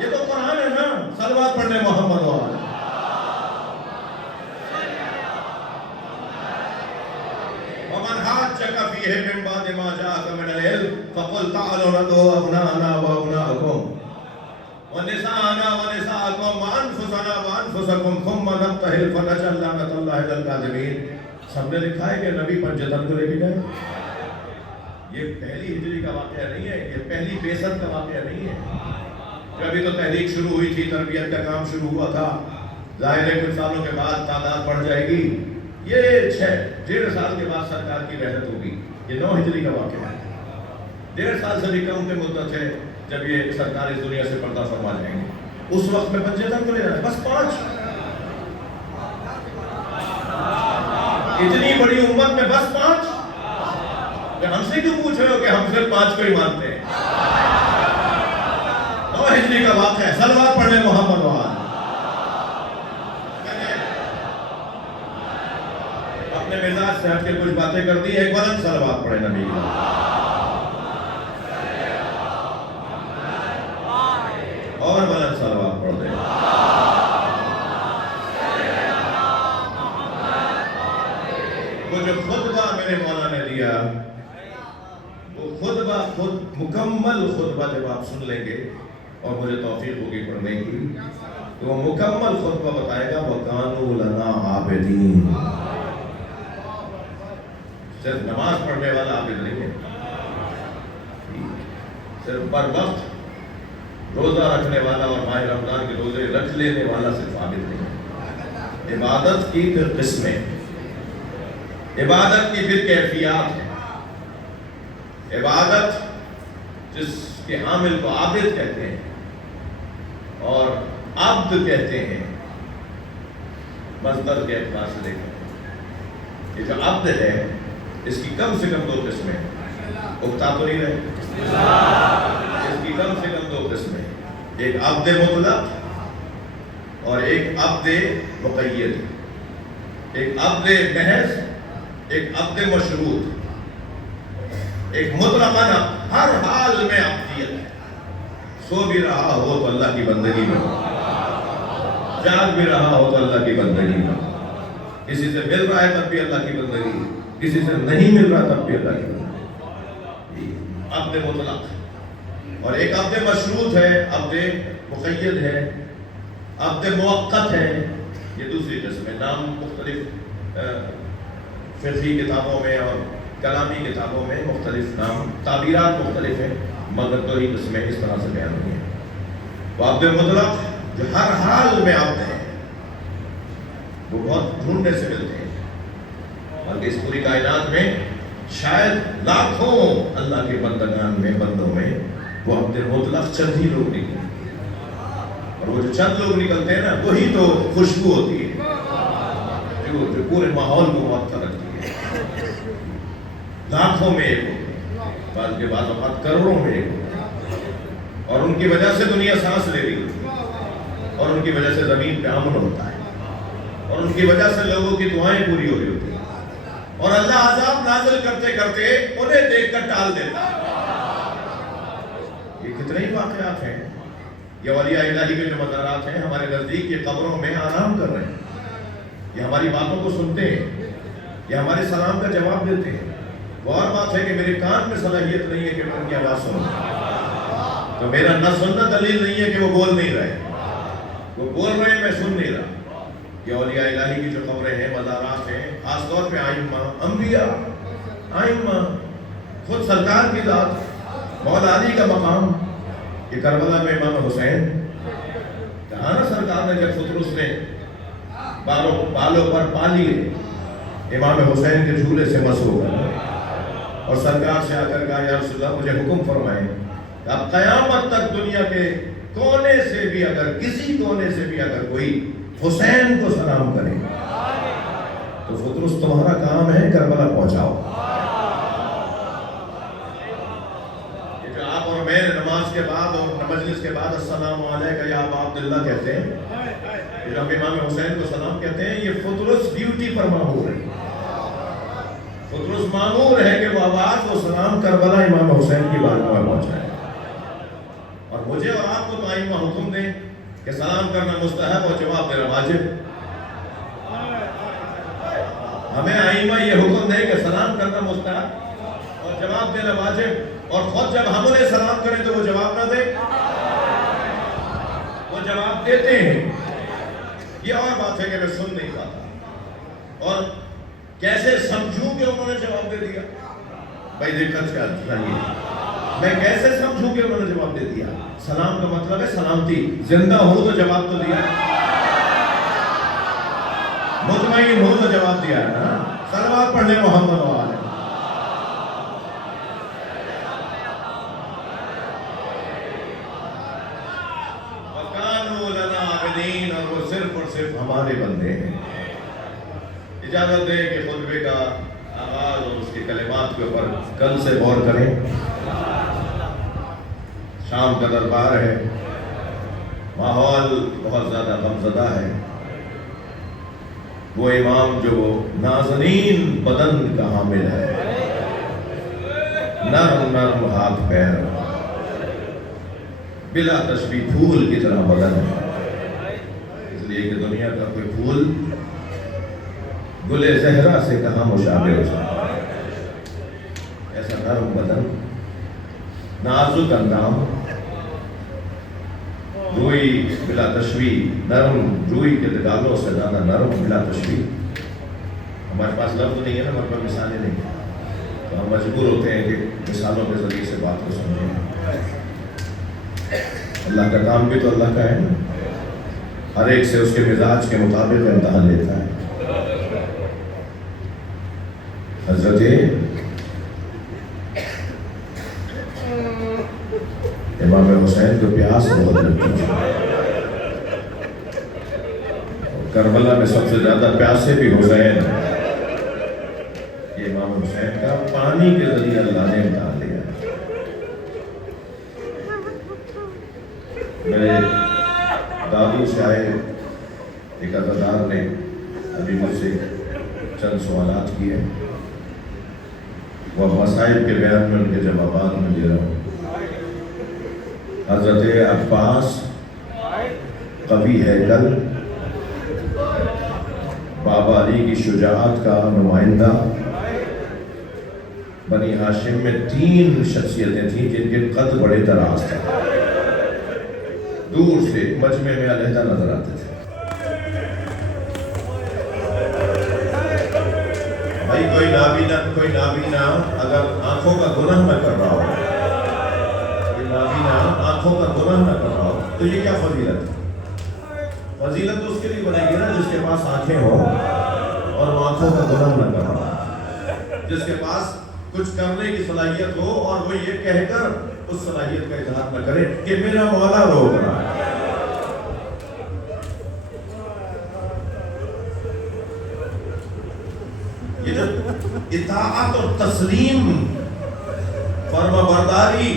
یہ تو قرآن ہے نا. صلوات پڑھنے محمد وآلہ. وَمَنْ حَاجَّكَ فِيهِ مِنْ بَعْدِ مَا جَاءَكَ مِنَ الْعِلْمِ فَقُلْ تَعَالَوْا نَدْعُوا أَبْنَاءَنَا وَأَبْنَاءَكُمْ وَنِسَاءَنَا وَنِسَاءَكُمْ وَأَنفُسَنَا وَأَنفُسَكُمْ ثُمَّ نَبْتَهِلْ فَنَجْعَلْ لَعْنَتَ اللَّهِ عَلَى الْكَاذِبِينَ. سب نے لکھا ہے کہ نبی پنجتن کو لے کے گئے. یہ پہلی ہجری کا واقعہ نہیں ہے, یہ پہلی بعثت کا واقعہ نہیں ہے. ابھی تو تحریک شروع ہوئی تھی, تربیت کا کام شروع ہوا تھا. ظاہر ہے کچھ سالوں کے بعد تعداد بڑھ جائے گی. یہ 1.5 سال کے بعد سرکار کی رحلت ہوگی. یہ 9 ہجری کا واقعہ ہے. 1.5 سال سے بھی کم کی مدت ہے جب یہ سرکار اس دنیا سے پردہ فرما جائیں گے. اس وقت میں پنجتن کو لے رہا ہے, بس 5. اتنی بڑی امت میں بس 5. ہم سے کیوں پوچھ رہے ہو کہ ہم صرف 5 کو ہی مانتے ہیں؟ 9 ہجری کا واقعہ ہے. صلوات پڑھنے محمد وآلہ. اپنے مزاج سے ہٹ کے کچھ باتیں کر دی. ایک بار صلوات پڑھے نبی کی. اور بلند صلوات پڑھ دے. وہ جو خطبہ میرے مولا نے دیا, وہ خطبہ خود مکمل خطبہ جب آپ سن لیں گے اور مجھے توفیق ہوگی پڑھنے کی, تو وہ مکمل خطبہ بتائے گا. وَكَانُوا لَنَا عَابِدِينَ. صرف نماز پڑھنے والا عابد نہیں ہے, صرف بر وقت روزہ رکھنے والا اور ماہ رمضان کے روزے رکھ لینے والا صرف عابد نہیں ہے. عبادت کی پھر قسمیں, عبادت کی پھر کیفیات ہے. عبادت جس کے عامل کو عابد کہتے ہیں اور عبد کہتے ہیں, مصدر کے اعتبار سے دیکھیں. یہ جو عبد ہے اس کی کم سے کم 2 قسمیں. اکتا تو نہیں رہے, اس کی کم سے کم 2 قسمیں. ایک عبد مطلق اور ایک عبد مقید. ایک عبد محض, ایک عبد مشروط. ایک مطلقاً ہر حال میں عبدیت ہے. سو بھی رہا ہو تو اللہ کی بندگی میں, جاگ بھی رہا ہو تو اللہ کی بندگی میں, کسی سے مل رہا ہے تب بھی اللہ کی بندگی, کسی سے نہیں مل رہا تب بھی اللہ کی بندگی. عبد مطلق. اور ایک عبد مشروط ہے, عبد مقید ہے, عبد موقت ہے. یہ دوسری قسم ہے. نام مختلف فقہی کتابوں میں اور کلامی کتابوں میں مختلف نام, تعبیرات مختلف ہیں, مگر 2 ہی قسمیں اس طرح سے بیان ہوئی ہیں. وہ عبد مطلق جو ہر حال میں عبد ہیں, وہ بہت ڈھونڈنے سے ملتے ہیں. بلکہ اس پوری کائنات میں شاید لاکھوں اللہ کے بندگان میں, بندوں میں, وہ عبد مطلق چند ہی لوگ نکلتے ہیں. اور وہ جو چند لوگ نکلتے ہیں نا, وہی تو خوشبو ہوتی ہے جو پورے ماحول کو معطر رکھتی ہے. لاکھوں میں ایک ہوتے ہیں, بعض کے بعض اوقات کروڑوں میں ایک ہوتے ہیں, اور ان کی وجہ سے دنیا سانس لے رہی ہوتی ہے, اور ان کی وجہ سے زمین پہ امن ہوتا ہے, اور ان کی وجہ سے لوگوں کی دعائیں پوری ہو رہی ہوتی ہیں, اور اللہ عذاب نازل کرتے کرتے انہیں دیکھ کر ٹال دیتا ہے. یہ کتنے ہی واقعات ہیں. یہ اولیاء الہی کے جو مزارات ہیں ہمارے نزدیک, یہ قبروں میں آرام کر رہے ہیں, یہ ہماری باتوں کو سنتے ہیں, یہ ہمارے سلام کا جواب دیتے ہیں. وہ اور بات ہے کہ میرے کان میں صلاحیت نہیں ہے کہ میں ان کی آواز سنوں, تو میرا نہ سننا دلیل نہیں ہے کہ وہ بول نہیں رہے. وہ بول رہے ہیں, میں سن نہیں رہا. یہ اولیاء الہی کی جو قبریں ہیں, مزارات ہیں, خاص طور پہ آئمہ, انبیاء, آئمہ, خود سرکار کی ذات, مولا علی کا مقام. یہ کربلا میں امام حسین کہا نا, سرکار نے جب سترس نے بالوں پر پا لیے امام حسین کے جھولے سے مس ہو گیا اور سرکار سے آ کر کہا یا رسول اللہ مجھے حکم فرمائیں کہ اب قیامت تک دنیا کے کونے سے بھی اگر کسی کونے سے بھی اگر کوئی حسین کو سلام کرے تو فطرس تمہارا کام ہے کربلا پہنچاؤ. یہ جو آپ اور میں نماز کے بعد اور مجلس کے بعد السلام علیکم یا ابا عبداللہ کہتے ہیں، جو ہم امام حسین کو سلام کہتے ہیں، یہ فطرس ڈیوٹی پر مامور ہے. فطرس مامور ہے کہ وہ آواز و سلام کربلا امام حسین کی بارگاہ میں پہنچائے. اور مجھے اور آپ کو تو ائمہ حکم دیں کہ سلام کرنا مستحب اور جواب دینا واجب. ہمیں ائمہ یہ حکم دیں کہ سلام کرنا مستحب اور جواب دینا واجب، اور خود جب ہم انہیں سلام کریں تو وہ جواب نہ دیں. وہ جواب دیتے ہیں. یہ اور بات ہے کہ میں سن نہیں پاتا اور کیسے سمجھوں کہ انہوں نے جواب دے دیا. بھائی دقت کیا چاہیے، میں کیسے سمجھوں کہ انہوں نے جواب دے دیا. سلام کا مطلب ہے سلامتی. زندہ ہوں تو جواب تو دیا، مطمئن ہوں تو جواب دیا ہے نا. صلوات پڑھ لیں محمد و آلہ. وَكَانُوا لَنَا عَابِدِينَ، اور وہ صرف اور صرف ہمارے بندے ہیں. اجازت دیں کہ خطبے کا آغاز اور اس کے کلمات کے اوپر کل سے غور کریں. شام کا دربار ہے، ماحول بہت زیادہ غمزدہ ہے. وہ امام جو نازنین بدن کا حامل ہے، نرم نرم ہاتھ پیر، بلا تشبیہ پھول کی طرح بدن ہے. اس لیے کہ دنیا کا کوئی پھول گل زہرا سے کہاں مشابہ ہو سکتا ہے. ایسا نرم بدن، نازک اندام، روئی بلا تشبیہ، نرم روئی کے گالوں سے زیادہ نرم بلا تشبیہ. ہمارے پاس لفظ نہیں ہے نا، ہمارے پاس مثالیں نہیں ہیں، تو ہم مجبور ہوتے ہیں کہ مثالوں کے ذریعے سے بات کو سمجھیں. اللہ کا کام بھی تو اللہ کا ہے نا، ہر ایک سے اس کے مزاج کے مطابق امتحان لیتا ہے. حضرت امام حسین کو پیاس بہت لگتی تھی. کربلا میں سب سے زیادہ پیاسے بھی حسین. یہ امام حسین کا پانی کے ذریعے اللہ نے امتحان لیا. میرے دادو سے آئے ایک عزادار نے ابھی مجھ سے چند سوالات کیے، وہ مسائل کے بیان میں ان کے جوابات میں دے رہا ہوں. حضرت عباس قوی ہیکل، بابا علی کی شجاعت کا نمائندہ. بنی ہاشم میں 3 شخصیتیں تھیں جن کے قد بڑے دراز تھے، دور سے مجمع میں علیحدہ نظر آتے تھے. بھائی کوئی نابینا اگر آنکھوں کا گناہ نہ کر رہا ہو، نابینا آنکھوں کا گناہ نہ کر رہا ہو، تو یہ کیا فضیلت ہے؟ فضیلت تو اس کے لیے بنے گی نا جس کے پاس آنکھیں ہوں اور وہ آنکھوں کا گناہ نہ کر رہا ہو، جس کے پاس کچھ کرنے کی صلاحیت ہو اور وہ یہ کہہ کر اس صلاحیت کا اظہار نہ کرے کہ میرا مولا روک رہا ہے. یہ جو اطاعت اور تسلیم، فرما برداری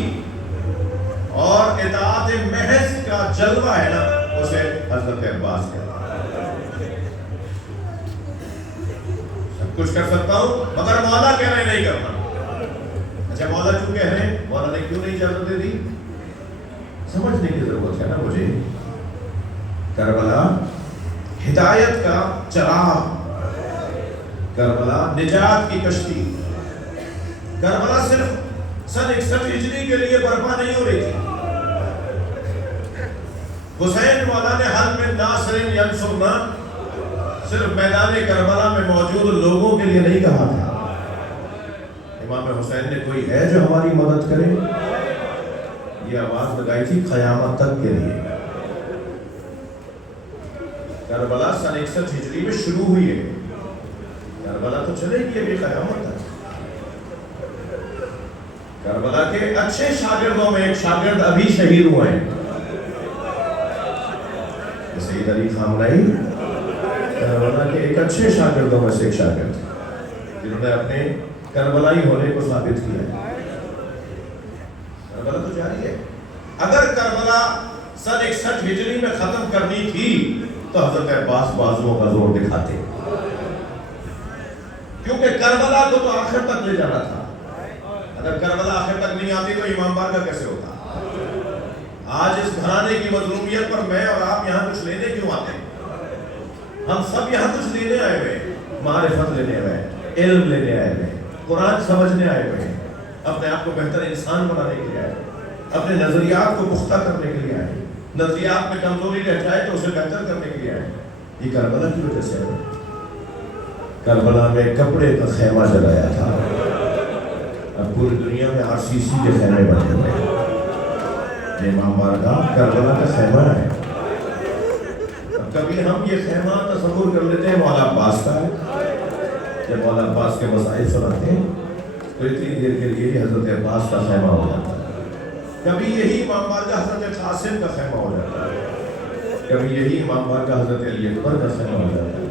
اور اطاعت محض کا جلوہ ہے نا، اسے حضرت عباس کہتے ہیں. سب کچھ کر سکتا ہوں مگر مولا کہہ رہے نہیں کرنا. اچھا مولا کیوں کہہ رہے ہیں؟ مولا نے کیوں نہیں اجازت دے دی؟ سمجھنے کی ضرورت ہے نا مجھے. کربلا ہدایت کا چراغ، کربلا نجات کی کشتی. کربلا صرف سن 61 ہجری کے لیے برپا نہیں ہو رہی تھی. حسین مولا نے حل میں ناصر ینصرنا صرف میدان کربلا میں موجود لوگوں کے لیے نہیں کہا تھا. امام حسین نے کوئی ہے جو ہماری مدد کرے، یہ آواز لگائی تھی قیامت تک کے لیے. کربلا سن 61 ہجری میں شروع ہوئی ہے. کربلا تو چلے گی، ابھی قیامت ہے۔ کربلا کے اچھے شاگردوں میں ایک شاگرد ابھی شہید ہوئے ہیں، سید علی خامنہئی کربلا کے ایک اچھے شاگردوں میں سے ایک شاگرد جنہوں نے اپنے کربلائی ہونے کو ثابت کیا ہے۔ کربلا تو جاری ہے۔ اگر کربلا سن 61 ہجری میں ختم کرنی تھی تو حضرت عباس بازوؤں کا زور دکھاتے، کیونکہ کربلا کو تو آخر تک لے جانا تھا۔ اگر کربلا آخر تک نہیں آتی تو امام بارگاہ کیسے ہوتا؟ آج اس گھرانے کی مظلومیت پر میں اور آپ یہاں کچھ لینے کیوں آتے ہیں؟ ہم سب یہاں کچھ لینے آئے ہوئے، معرفت لینے آئے، علم لینے آئے ہوئے، قرآن سمجھنے آئے ہوئے، اپنے آپ کو بہتر انسان بنانے کے لیے آئے، اپنے نظریات کو پختہ کرنے کے لیے آئے، نظریات میں کمزوری رہ جائے تو اسے بہتر کرنے کے لیے آئے۔ یہ کربلا کی وجہ سے ہے۔ کربلا میں کپڑے کا خیمہ جلایا تھا، اب پوری دنیا میں RCC کے خیمے بنے ہوئے ہیں۔ یہ امام بارگاہ کربلا کا خیمہ ہے۔ اب کبھی ہم یہ خیمہ تصور کر لیتے ہیں مولا عباس کا ہے، جب مولا عباس کے مسائل سناتے ہیں تو اتنی دیر کے لیے حضرت عباس کا خیمہ ہو جاتا ہے۔ کبھی یہی امام بارگاہ حضرت قاسم کا خیمہ ہو جاتا ہے، کبھی یہی امام بارگاہ حضرت علی اکبر کا خیمہ ہو جاتا ہے،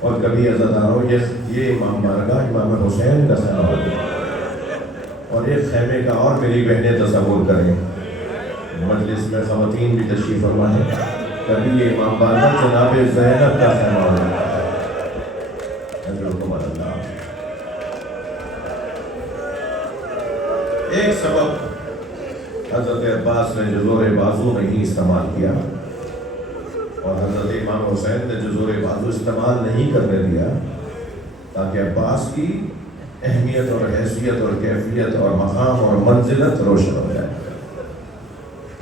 اور کبھی عزاداروں یہ امام بارگاہ امام حسین کا خیمہ ہو جاتا ہے۔ اور ایک خیمے کا اور میری بہنیں تصور کریں، مجلس میں خواتین بھی تشریف فرما ہے، کبھی یہ امام بارگاہ جناب زینب کا خیمہ ہو جاتا ہے۔ حضرت اللہ ایک سبب حضرت عباس نے جو زور بازو نہیں استعمال کیا، اور حضرت امام حسین نے جو زور بازو استعمال نہیں کرنے دیا، تاکہ عباس کی اہمیت اور حیثیت اور کیفیت اور مقام اور منزلت روشن ہو جائے۔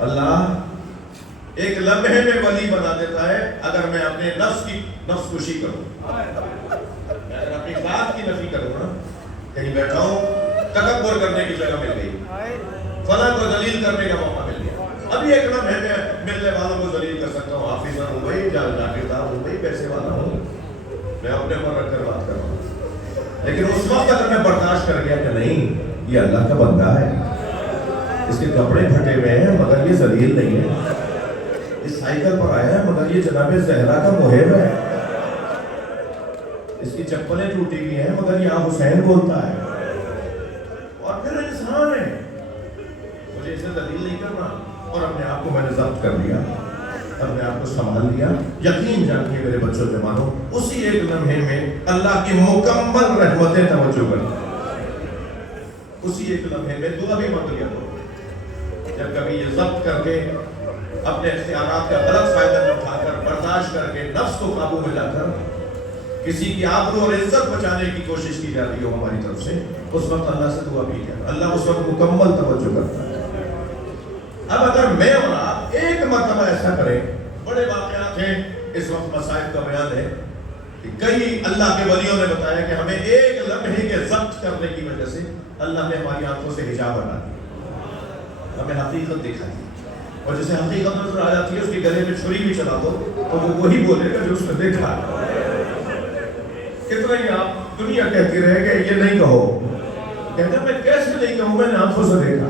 اللہ ایک لمحے میں ولی بنا دیتا ہے اگر میں اپنے نفس کشی کروں، میں اگر اپنی ذات کی نفی کروں نا، کہیں بیٹھا ہوں تکبر کرنے کی جگہ مل گئی، فلاں کو ذلیل کرنے کا موقع مل گیا، ابھی ایک لمحے میں ملنے والوں کو ذلیل کر سکتا ہوں، حافظ ہوں بھائی، جاگیردار ہوں بھائی، پیسے والا ہوں، میں اپنے پر رکھ کر بات کر رہا ہوں، لیکن اس وقت اگر میں برداشت کر گیا کہ نہیں یہ اللہ کا بندہ ہے، اس کے کپڑے پھٹے ہوئے ہیں مگر یہ ذلیل نہیں ہے، اس سائیکل پر آیا ہے مگر یہ جناب زہرا کا محب ہے، اس کی چپلیں ٹوٹی ہوئی ہیں مگر یہ حسین بولتا ہے، اور پھر انسان ہے، مجھے اسے ذلیل نہیں کرنا، اور اپنے آپ کو میں نے ضبط کر لیا، اپنے آپ کو سنبھال لیا۔ یقین جانیے میرے بچوں جوانوں، اسی ایک لمحے میں اللہ کی مکمل رحمتیں توجہ کرتی ہیں، اسی ایک لمحے میں دعا بھی مانگ لیا کرو۔ جب کبھی یہ ضبط کر کے اپنے اختیارات کا غلط فائدہ نہ اٹھا کر، برداشت کر کے، نفس کو قابو میں لا کر کسی کی آبرو اور عزت بچانے کی کوشش کی جاتی ہو ہماری طرف سے، اس وقت اللہ سے دعا بھی کیا، اللہ اس وقت مکمل توجہ کرتا ہے۔ اب اگر میں اور آپ ایک مرتبہ ایسا کریں، بڑے واقعات ہیں، اس وقت مصائب کا بیان ہے کہ کئی اللہ کے ولیوں نے بتایا کہ ہمیں ایک لمحے کے ضبط کرنے کی وجہ سے اللہ نے ہماری آنکھوں سے حجاب ہٹا دیا، ہمیں حقیقت دکھا دی، اور جسے حقیقت نظر آ جاتی ہے اس کے گلے میں چھری بھی چلا دو تو وہ وہی بولے گا جو اس نے دیکھا۔ کتنا ہی آپ دنیا کہتی رہے کہ یہ نہیں کہو، کہتے ہیں میں کیسے نہیں کہوں، میں نے آنکھوں سے دیکھا۔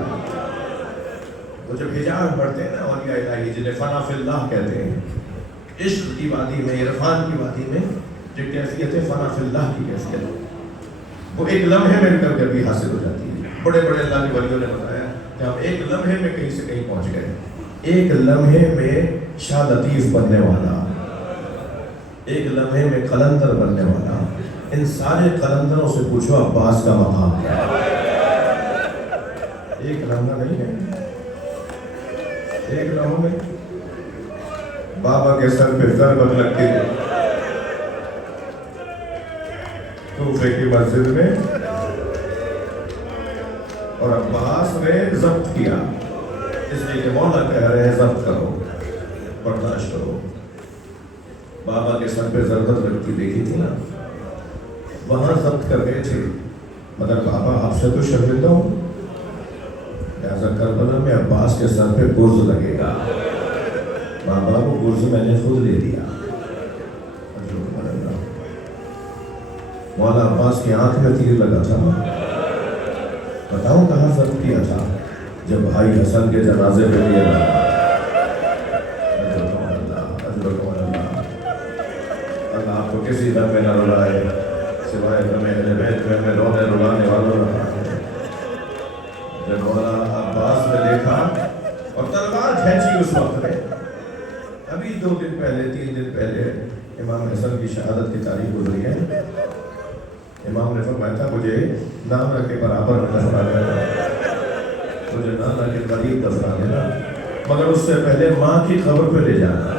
وہ جب حجاب پڑھتے ہیں نا اولیاء الہی جنہیں فنا فی اللہ کہتے ہیں، عشق کی وادی میں، عرفان کی وادی میں جو کیفیت ہے فنا فی اللہ کی کیفیت، وہ ایک لمحے میں کر کے بھی حاصل ہو جاتی ہے۔ بڑے بڑے اللہ کے ولیوں نے بتایا کہ ہم ایک لمحے میں کہیں سے کہیں پہنچ گئے، ایک لمحے میں شاہ لطیف بننے والا، ایک لمحے میں قلندر بننے والا، ان سارے قلندروں سے پوچھو عباس کا مقام کیا ہے؟ ایک لمحہ نہیں ہے، ایک لمحہ میں بابا کے سر پہ ضرب لگ کے کوفے کی مسجد میں، اور عباس نے ضبط کیا، اس لیے کہ مولا کہہ رہے ہیں ضبط کرو، برداشت کرو۔ بابا کے سر پہ ضربت لگتی دیکھی تھی نا، وہاں ضبط کر گئے تھے، مگر بابا آپ سے تو شرمندہ ہوں، لہذا کربلا میں عباس کے سر پہ گرز لگے گا، بابا وہ گرز میں نے خود لے لیا۔ مولا عباس کی آنکھ میں تیر لگا تھا؟ بتاؤں کہاں ضبط کیا تھا؟ جب بھائی حسن کے جنازے پہ تیر لگا۔ اللہ آپ کو کسی دم میں نہ رلائے سوائے دم اہل بیت میں رونے رلانے والوں رہا ہے۔ جب مولا عباس نے دیکھا اور تلوار کھینچی اس وقت میں، ابھی 2 دن پہلے 3 دن پہلے امام حسن کی شہادت کی تاریخ گزری ہے۔ امام نے فرمایا تھا مجھے نانا کے برابر دفنا دینا، مجھے نانا کے قریب دفنا دینا، مگر اس سے پہلے ماں کی قبر پہ لے جانا۔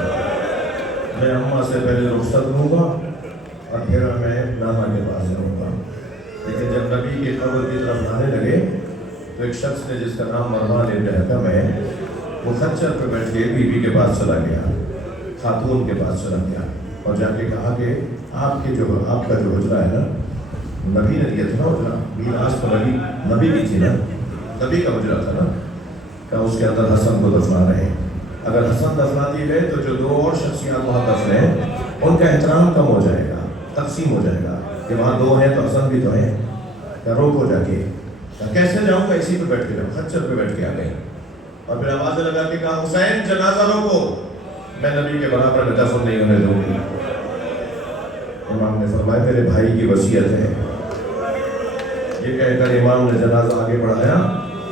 میں اماں سے پہلے رخصت لوں گا اور پھر میں نانا کے پاس جاؤں گا۔ لیکن جب نبی کی قبر کی طرف آنے لگے تو ایک شخص نے جس کا نام مروان ابن حکم ہے، وہ خچر پہ بیٹھ کے بیوی کے پاس چلا گیا، خاتون کے پاس چلا گیا اور جا کے کہا کہ آپ کا جو حجرہ ہے نا، نبی نے دیا تھا نا حجرہ، میراث تو نبی کی تھی نا، نبی کا حجرہ تھا نا، کہ اس کے اندر حسن کو دفنا رہے ہیں۔ اگر حسن دفنا دیے گئے تو جو 2 اور شخصیات وہاں دفن ہیں ان کا احترام کم ہو جائے گا، تقسیم ہو جائے گا کہ وہاں 2 ہیں تو حسن بھی تو ہیں، کیا روکو جا کے، کیسے جاؤں گا؟ اسی پہ بیٹھ کے جاؤں، خچر پہ بیٹھ کے آ گئے اور پھر آوازیں لگا کے کہا حسین جنازہ روکو، میں نبی کے برابر میں دفن نہیں ہونے دوں گی۔ امام نے فرمایا میرے بھائی کی وصیت ہے۔ یہ کہہ کر امام نے جنازہ آگے بڑھایا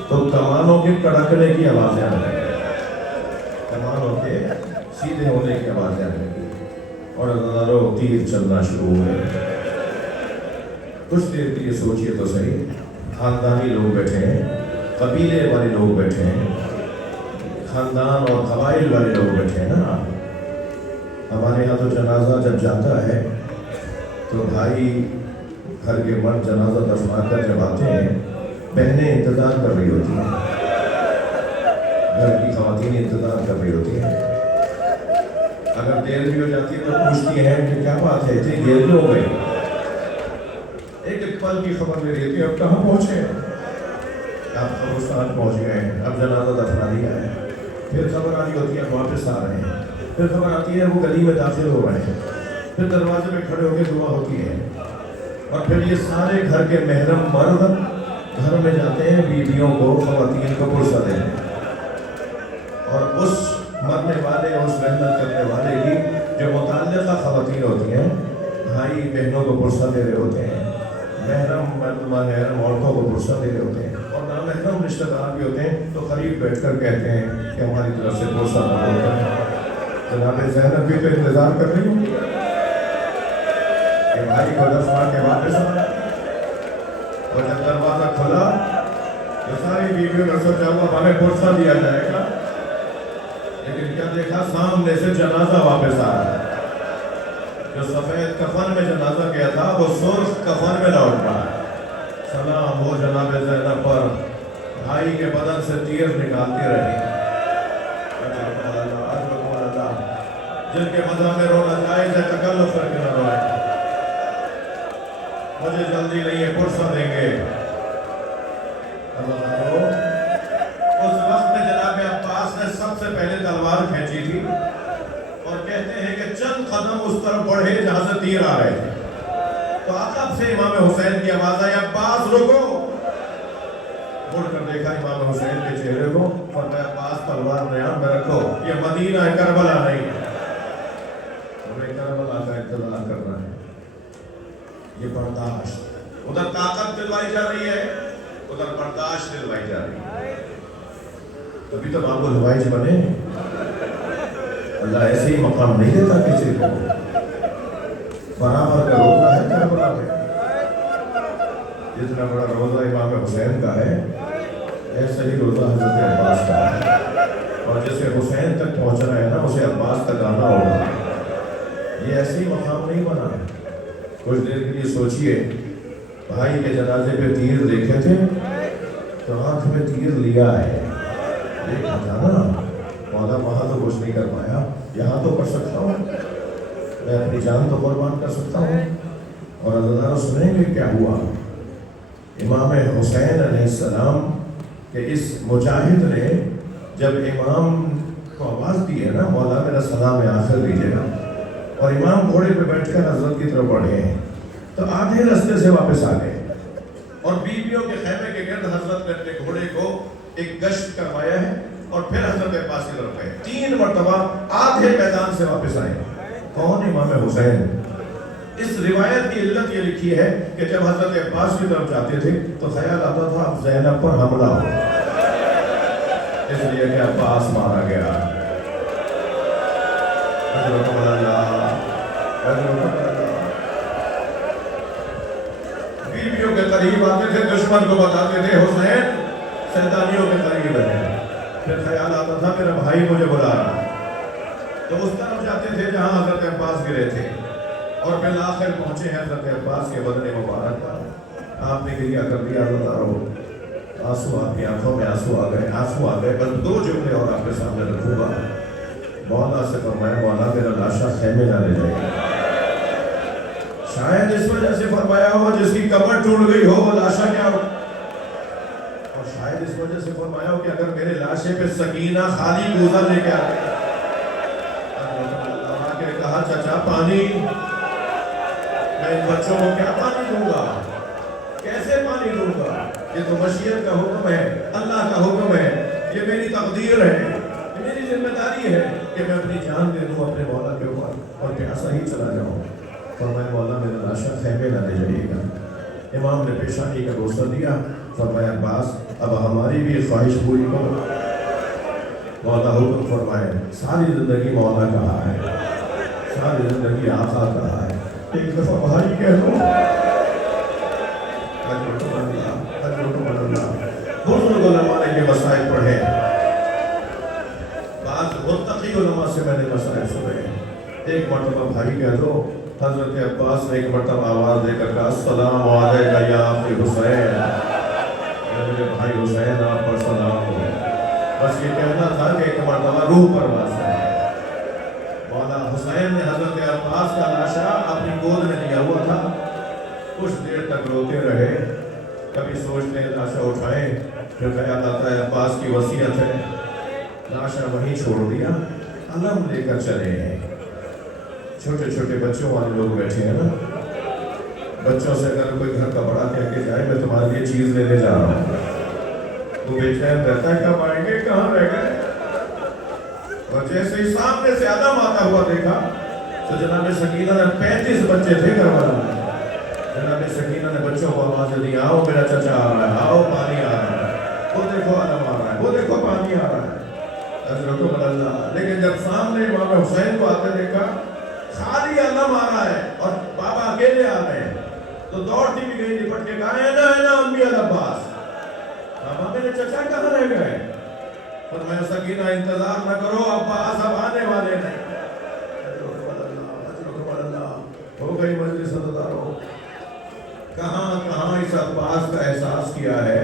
تو کمانوں کے کڑکنے کی آوازیں آنے لگی، کمانوں کے سیدھے ہونے کی آوازیں آنے لگی اور ہزاروں تیر چلنا شروع ہوئے۔ کچھ دیر کے لیے سوچئے تو صحیح، خاندانی لوگ بیٹھے ہیں، قبیلے والے لوگ بیٹھے ہیں، خاندان اور قبائل والے لوگ بیٹھے ہیں نا۔ ہمارے یہاں تو جنازہ جب جاتا ہے تو بھائی گھر کے مرد جنازہ دفنا کر جب آتے ہیں، بہنیں انتظار کر رہی ہوتی ہیں، گھر کی خواتین انتظار کر رہی ہوتی ہیں۔ اگر دیر بھی ہو جاتی ہے تو پوچھتی ہیں کہ کیا بات ہے اتنی دیر کیوں ہو گئی؟ ایک پل کی خبر لے رہی تھی اب کہاں پہنچے؟ آپ قبرستان پہنچ گئے ہیں، اب جنازہ دفنا دیا ہے۔ پھر خبر آ رہی ہوتی ہے واپس آ رہے ہیں، پھر خبر آتی ہے وہ گلی میں داخل ہو رہے ہیں، پھر دروازے میں کھڑے ہو کے دعا ہوتی ہے اور پھر یہ سارے گھر کے محرم مرد گھر میں جاتے ہیں بیویوں کو، خواتین کو پرسہ دینے، اور اس مرنے والے اس محنت کرنے والے کی جو متعلقہ خواتین ہوتی ہیں بھائی بہنوں کو پرسہ دے رہے ہوتے ہیں، محرم مرد محرم عورتوں کو پرسہ دے رہے ہوتے ہیں، اور نامحرم رشتہ دار بھی ہوتے ہیں تو قریب بیٹھ کر کہتے ہیں کہ ہماری طرف سے پرسہ قبول کریں۔ جناب زینب بھی تو انتظار کر رہی ہوں کہ بھائی کو دفنا کے واپس آنا، اور جب دروازہ کھلا تو ساری بیویوں نے سوچا ہوا ہمیں پرسہ دیا جائے گا، لیکن کیا دیکھا سامنے سے جنازہ واپس آ رہا ہے۔ جو سفید کفن میں جنازہ گیا تھا وہ سرخ کفن میں لوٹ رہا ہے۔ سلام ہو جناب زینب پر، بھائی کے بدن سے تیر نکالتی رہی۔ جن کے مزہ میں رونا جائز ہے تکلف کر کے نہ روئے، مجھے جلدی نہیں ہے پرسہ دیں گے۔ اس وقت میں جناب عباس نے سب سے پہلے تلوار کھینچی تھی اور کہتے ہیں کہ چند قدم اس طرف بڑھے جہاں سے تیر آ رہے تھے تو عقب سے امام حسین کی آواز آئی عباس رکو۔ مڑ کر دیکھا امام حسین کے چہرے کو، فرمایا عباس تلوار نیام میں رکھو، یہ مدینہ ہے کربلا نہیں ہے، ہمیں کربلا کا انتظار کرنا ہے۔ یہ برداشت، ادھر طاقت دلوائی جا رہی ہے، ادھر برداشت دلوائی جا رہی ہے۔ تبھی تو بابو الوائج بنے۔ اللہ ایسے ہی مقام نہیں دیتا کسی کو، برابر کا روزہ ہے کربلا میں، جتنا بڑا روزہ امام حسین کا ہے ایسے ہی روزہ حضرت عباس کا ہے، اور جسے حسین تک پہنچنا ہے نا اسے عباس تک آنا ہوگا۔ یہ ایسے ہی مقام نہیں بنا۔ کچھ دیر کے لیے سوچئے، بھائی کے جنازے پہ تیر دیکھے تھے تو آنکھ میں تیر لیا ہے، دیکھا تھا نا، مولا وہاں تو کچھ نہیں کر پایا، یہاں تو کر سکتا ہوں، میں اپنی جان تو قربان کر سکتا ہوں۔ اور اللہ سنیں گے کیا ہوا۔ امام حسین علیہ السلام کہ اس مجاہد نے جب امام کو آواز دی ہے نا مولا میرا سلام آخر دیجیے گا، اور امام گھوڑے پہ بیٹھ کر حضرت کی طرف بڑھے ہیں تو آدھے راستے سے واپس آ گئے اور بیویوں کے خیمے کے گرد حضرت نے اپنے گھوڑے کو ایک گشت کروایا ہے اور پھر حضرت عباس کی طرف گئے. 3 مرتبہ آدھے میدان سے واپس آئے. کون؟ امام حسین. اس روایت کی علت یہ لکھی ہے کہ جب حضرت عباس کی طرف جاتے تھے تو خیال آتا تھا اب زینب پر حملہ ہو، اس لیے کہ عباس مارا گیا. بیویوں کے قریب آتے تھے، دشمن کو بتاتے تھے حسین سیدانیوں کے قریب ہے. پھر خیال آتا تھا میرا بھائی مجھے بلا رہا، تو اس طرف جاتے تھے جہاں حضرت عباس گرے تھے اور بالآخر پہنچے ہیں حضرت عباس کے بدن مبارک پر. آپ نے گریہ کر دیا اللہ، آنسو آپ کی آنکھوں میں آنسو آ گئے. بس 2 جملے اور آپ کے سامنے رکھوں گا. مولا سے فرمایا مولا میرا لاشا خیمے نہ لے جائے. شاید اس وجہ سے فرمایا ہو جس کی کمر ٹوٹ گئی ہو وہ لاشا کیا ہو، اور شاید اس وجہ سے فرمایا ہو کہ اگر میرے لاشے پہ سکینہ خالی گوزہ لے کے آتے. اللہ نے کہا چچا پانی، میں ان بچوں کو کیا پانی دوں گا، کیسے پانی دوں گا؟ یہ تو مشیت کا حکم ہے، اللہ کا حکم ہے، یہ میری تقدیر ہے، یہ میری ذمہ داری ہے کہ میں اپنی جان دے دوں اپنے مولا کے اوپر اور پیاسا ہی چلا جاؤں. فرمایا مولا میرا لاشا خیمے نہ لے جائیے گا. امام نے پیشانی کا بوسہ دیا. فرمایا عباس اب ہماری بھی خواہش پوری کرو. مولا حکم فرمائے. ساری زندگی مولا کہا ہے، ساری زندگی آقا کہا ہے. ایک دفعہ بھائی کہہ دو بزرگ علماء نے یہ مسائل پڑھے. بعض متقی علماء سے میں نے مسائل سنے. ایک مرتبہ بھائی کہہ دو. حضرت عباس نے ایک مرتبہ آواز دے کر کہا السلام علیکہ یا اخی حسین، میرے بھائی حسین آپ پر سلام ہو. بس یہ کہنا تھا کہ ایک مرتبہ روح پرواز ہے. مولا حسین نے حضرت عباس کا لاشا اپنی گود میں لیا ہوا تھا. کچھ دیر تک روتے رہے، کبھی سوچتے ہیں لاشا اٹھائیں، پھر خیال آتا ہے عباس کی وصیت ہے. لاشا وہیں چھوڑ دیا. علم لے کر چلے ہیں. چھوٹے چھوٹے بچوں والے لوگ بیٹھے ہیں نا، بچوں سے اگر کوئی گھر کا بڑا کہہ کے جائے میں تمہارے لیے چیز لینے جا رہا ہوں، تو بے چین رہتا ہے کب آئیں گے، کہاں رہ گئے. اور جیسے ہی سامنے سے آدم آتا ہوا دیکھا تو جناب سکینہ نے 35 بچے تھے گھر والوں میں. جناب سکینہ نے بچوں کو آواز دی آؤ میرا چچا آ رہا ہے، آؤ پانی آ رہا ہے، وہ دیکھو آدم آ رہا ہے، وہ دیکھو پانی آ رہا ہے. حضرت اللہ. لیکن جب سامنے امام حسین کو آتے دیکھا خالی علم آ رہا ہے اور بابا اکیلے آ رہے ہیں تو دوڑتی بھی گئی، لپٹ کے کہا ہے نا امی العباس، بابا میرے چچا کہاں رہ گئے؟ فرمایا سکینہ انتظار نہ کرو، عباس اب آنے والے نہیں. ہو گئی مجلس عزادارو. کہاں کہاں اس عباس کا احساس کیا ہے،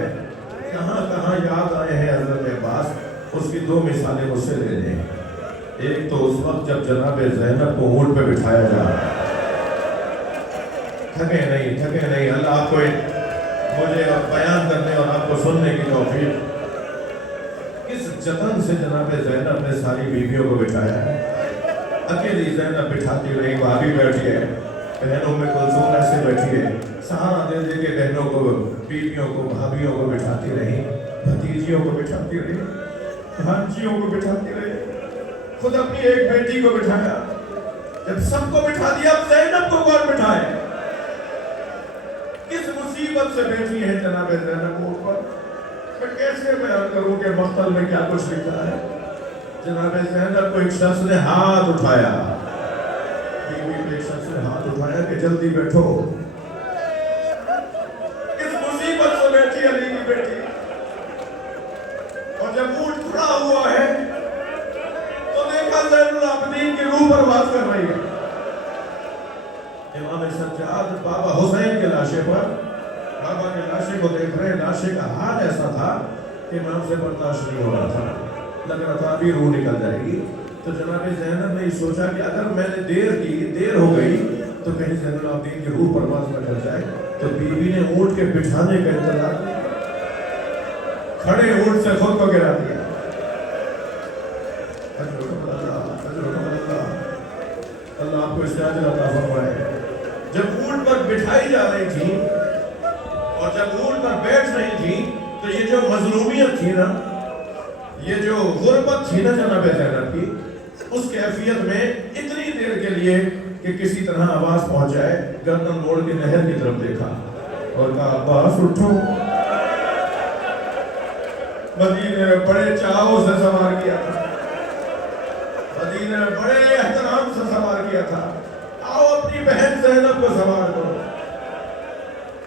کہاں کہاں یاد آئے ہیں حضرت عباس. اس کی 2 مثالیں مجھ سے لے لیں. ایک تو اس وقت جب جناب زینب کو اونٹ پہ بٹھایا جا رہا ہے، تھکے نہیں. اللہ آپ کو مجھے بیان کرنے اور آپ کو سننے کی توفیق. کس جتن سے جناب زینب نے ساری بیویوں کو بٹھایا ہے. اکیلی زینب بٹھاتی رہی، بھابھی بیٹھی ہے، بہنوں میں کلثوم ایسے بیٹھی ہے، سہارا دے دے کے بہنوں کو، بیویوں کو، بھابھیوں کو بٹھاتی رہی، بھتیجیوں کو بٹھاتی رہی، بھانجیوں کو بٹھاتی رہی، خود اپنی ایک بیٹی کو بٹھایا. جب سب کو بٹھا دیا اب زینب کو کون بٹھائے؟ کس مصیبت سے بیٹھی ہے جناب زینب اونٹ پر. میں کیسے بیان کروں کہ مقتل میں کیا کچھ لکھا ہے. جناب زینب کو ایک شخص نے ہاتھ اٹھایا، بیوی کو ایک شخص نے ہاتھ اٹھایا کہ جلدی بیٹھو. کس مصیبت سے بیٹھی علی کی بیٹی. اور جب اونٹ کھڑا ہوا ہے تو دیکھا زین العابدین کی روح پرواز کر رہی ہے. امام سجاد بابا حسین کے لاشے پر، بابا کے لاشے کو دیکھ رہے. لاشے کا حال ایسا تھا کہ امام سے برداشت نہیں ہو رہا تھا، لگ رہا تھا ابھی روح نکل جائے گی. تو جناب زینب نے سوچا کہ اگر میں نے دیر ہو گئی تو کہیں زین العابدین کی روح پرواز نہ کر جائے. تو بیوی نے اونٹ کے بٹھانے کا انتظار کیا، کھڑے اونٹ سے خود کو گرا دیا. اللہ آپ کو استعجال عطا فرمائے. جب اونٹ پر بٹھائی جا رہی تھی اور جب اونٹ پر بیٹھ رہی تھی تو یہ جو مظلومیت تھی نا، یہ جو غربت تھی نا جناب زینب کی، اس کیفیت میں اتنی دیر کے لیے کہ کسی طرح آواز پہنچ جائے، گردن موڑ کے نہر کی طرف دیکھا اور کہا عباس اٹھو۔ مدینے میں بڑے چاؤ سے سوار کیا تھا، مدینے میں بڑے احترام سے سوار کیا تھا، آؤ اپنی بہن زینب کو سوار کرو۔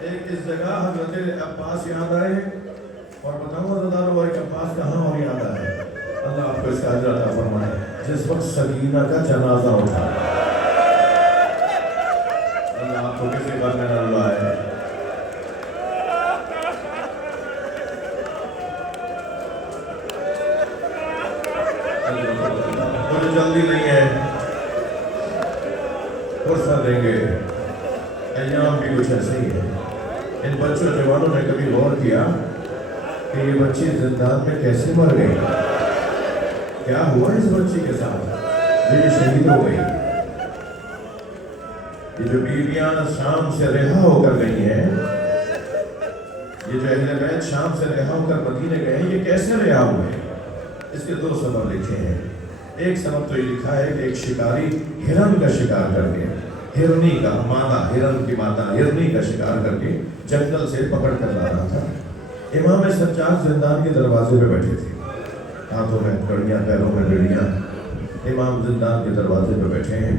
ایک اس جگہ حضرت عباس یاد آئے، اور بتاؤں عزیزانو ایک عباس کہاں اور یاد آئے، اللہ آپ کو اس کا اجر عطا فرمائے، جس وقت سکینہ کا جنازہ اٹھا، اللہ آپ کو کسی بات میں نہ لائے۔ مجھے جلدی نہیں ہے، فرصت دیں گے، ایام بھی کچھ ایسے ہی ہے۔ ان بچوں جوانوں نے کبھی غور کیا کہ یہ بچی زندان میں کیسے مر گئی؟ کیا ہوا اس بچی کے ساتھ؟ یہ شہید ہو گئی۔ یہ جو بیویاں شام سے رہا ہو کر گئی ہیں، یہ جو اہل بیت شام سے رہا ہو کر مدینے گئے ہیں، یہ کیسے رہا ہوئے؟ اس کے دو سبب لکھے ہیں۔ ایک سبب تو یہ لکھا ہے کہ ایک شکاری ہرن کا شکار کر کے، ہرنی کا مادہ، ہرن کی مادہ ہرنی کا شکار کر کے جنگل سے پکڑ کر لا رہا تھا۔ امام سجاد زندان کے دروازے پہ بیٹھے تھے، ہاتھوں میں کڑیاں، پیروں میں بیڑیاں، امام زندان کے دروازے پہ بیٹھے ہیں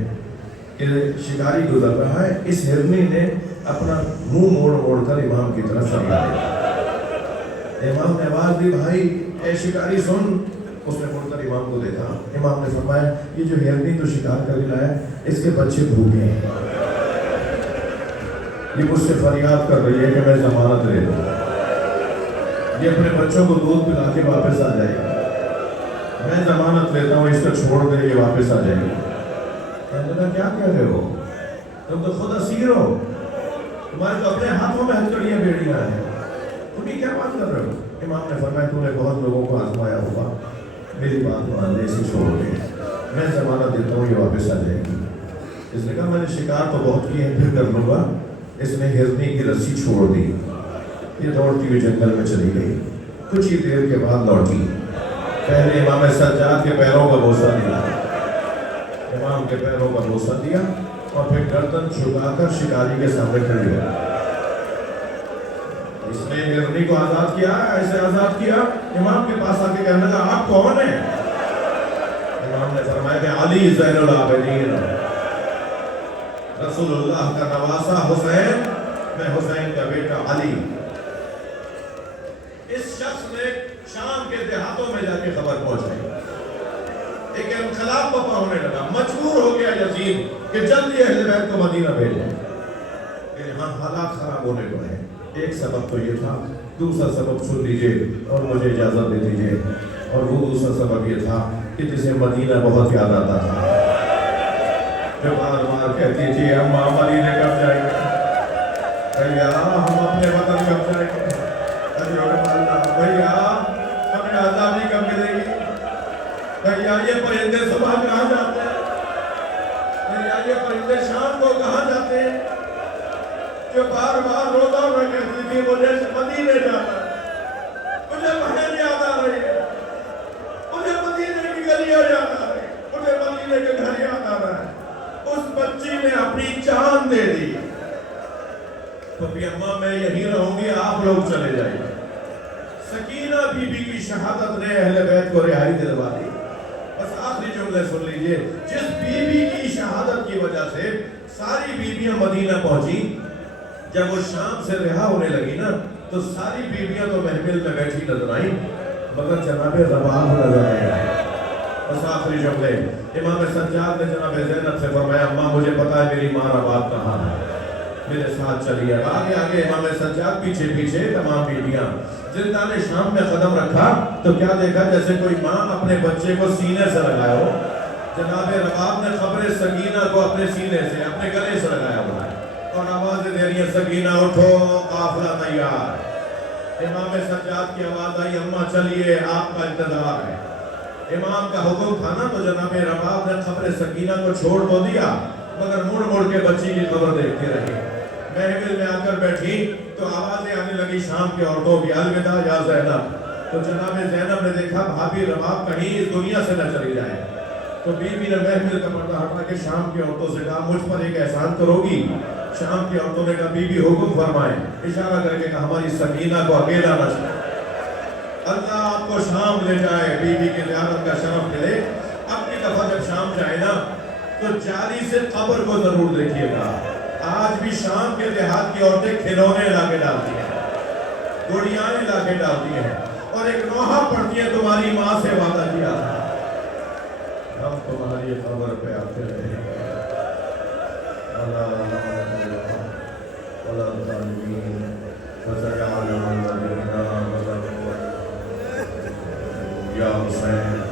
کہ شکاری گزر رہا ہے، اس ہرنی نے اپنا منہ موڑ موڑ کر امام کی طرف چلا دیا۔ امام نے آواز دی، بھائی اے شکاری سن۔ اس نے مڑ کر امام کو دیکھا، امام نے فرمایا یہ جو ہرنی تو شکار کر لایا ہے، اس کے بچے بھوکے ہیں، یہ مجھ سے فریاد کر رہی ہے کہ میں ضمانت لے لوں، یہ اپنے بچوں کو دودھ پلا کے واپس آ جائے گا، میں ضمانت لیتا ہوں اس کو چھوڑ دے، یہ واپس آ جائے گا۔ کہنے لگا کیا کہہ رہے ہو، تم تو خود اسیر ہو، تمہارے تو اپنے ہاتھوں میں ہتھکڑیاں بیڑیاں ہیں، تم یہ کیا بات کر رہے ہو؟ امام نے فرمایا تو نے بہت لوگوں کو آزمایا ہوگا، میری بات مان لے، اسے چھوڑ دے، میں ضمانت دیتا ہوں یہ واپس آ جائے گی۔ اس نے کہا میں نے شکار تو بہت کیے ہیں، پھر کر لوں گا۔ اس نے ہرنی کی رسی چھوڑ دی، یہ دوڑتی ہوئی جنگل میں چلی گئی، کچھ ہی دیر کے بعد لوٹی، پہلے امام سجاد کے پیروں کا بوسہ دیا، امام کے پیروں کا بوسہ دیا اور پھر گردن جھکا کر شکاری کے سامنے کھڑی ہوئی۔ اس نے ہرنی کو آزاد کیا، ایسے آزاد کیا، امام کے پاس آ کے کہنے لگا آپ کون ہیں؟ امام نے فرمایا کہ علی زین العابدین، رسول اللہ کا نواسہ حسین، میں حسین کا بیٹا علی۔ اس شخص نے شام کے دیہاتوں میں جا کے خبر پہنچائی، ایک انقلاب بپا ہونے لگا، مجبور ہو گیا یزید کہ جلدی اہل بیت کو مدینہ بھیجیں، کہ یہاں حالات خراب ہونے کو ہیں۔ ایک سبب تو یہ تھا، دوسرا سبب سن لیجئے اور مجھے اجازت دے دیجئے، اور وہ دوسرا سبب یہ تھا کہ جسے مدینہ بہت یاد آتا تھا، جو بار بار کہتی تھی اماں مدینے کب جائیں گے، بھیا ہم اپنے وطن کب جائیں گے، بھیا ہمیں آزادی کب ملے گی، بھیا یہ پرندے صبح کہاں جاتے ہیں، بھیا یہ پرندے شام کو کہاں جاتے ہیں، جو بار بار روزہ میں کہتی تھی مجھے مدینے جانا ہے، مجھے بہن یاد آ رہی ہے، مجھے مدینے کی گلیاں یاد آ رہی ہے، مجھے مدینے کے گھر یاد آ رہا ہے۔ اس بچی نے اپنی جان دے دی، تو بھی اماں میں یہیں رہوں گی، آپ لوگ چلے جائیں گے۔ سکینہ بی بی کی شہادت نے اہل بیت کو رہائی دلوا دی۔ بس آخری جملے سن لیجئے، جس بی بی کی شہادت کی وجہ سے ساری بیویاں مدینہ پہنچی، جب وہ شام سے رہا ہونے لگی نا تو ساری بیویاں تو محفل میں بیٹھی نظر آئیں، مگر جناب رباب نظر نہیں آئے۔ بس آخری جملے، امام سجاد نے جناب زینب سے فرمایا اماں مجھے پتا ہے میری ماں رباب کہاں ہے، میرے ساتھ چلیے۔ آگے آگے امام سجاد، پیچھے پیچھے تمام بیویاں۔ زندان شام میں قدم رکھا تو کیا دیکھا، جیسے کوئی ماں اپنے بچے کو سینے سے لگایا ہو، جناب رباب نے خبر سکینہ کو اپنے سینے سے، اپنے گلے سے لگایا ہوا ہے، اور آوازیں دے رہی ہیں سکینہ اٹھو قافلہ تیار۔ امام سجاد کی آواز آئی اماں چلیے آپ کا انتظار ہے۔ امام کا حکم تھا نا، تو جناب رباب نے خبر سکینہ کو چھوڑ تو دیا، مگر مڑ مڑ کے بچی کی خبر دیکھتی رہی. محفل میں آ کر بیٹھی تو آوازیں آنے لگی شام کی عورتوں کی, الوداع یا زینب. تو جناب زینب نے دیکھا بھابھی رباب کہیں اس دنیا سے نہ چلی جائے. تو بی بی نے محفل کا پردہ ہٹا کے شام کی عورتوں سے کہا مجھ پر ایک احسان کرو گی. شام کی عورتوں نے کہا بی بی حکم فرمائیں. اشارہ کر کے کہا ہماری سکینہ کو اکیلا نہ چھوڑیں. اللہ آپ کو شام لے جائے, بی بی کی زیارت کا شرف ملے. اپنی دفعہ جب شام جائے نا تو جالی سے قبر کو ضرور دیکھیے گا. آج بھی شام کے دیہات کی عورتیں کھلونے لا کے ڈالتی ہیں, گڑیاں لا کے ڈالتی ہیں, اور ایک نوحہ پڑھتی ہے تمہاری ماں سے وعدہ کیا تھا ہم تمہاری خبر پہ آتے رہے گے. یا حسین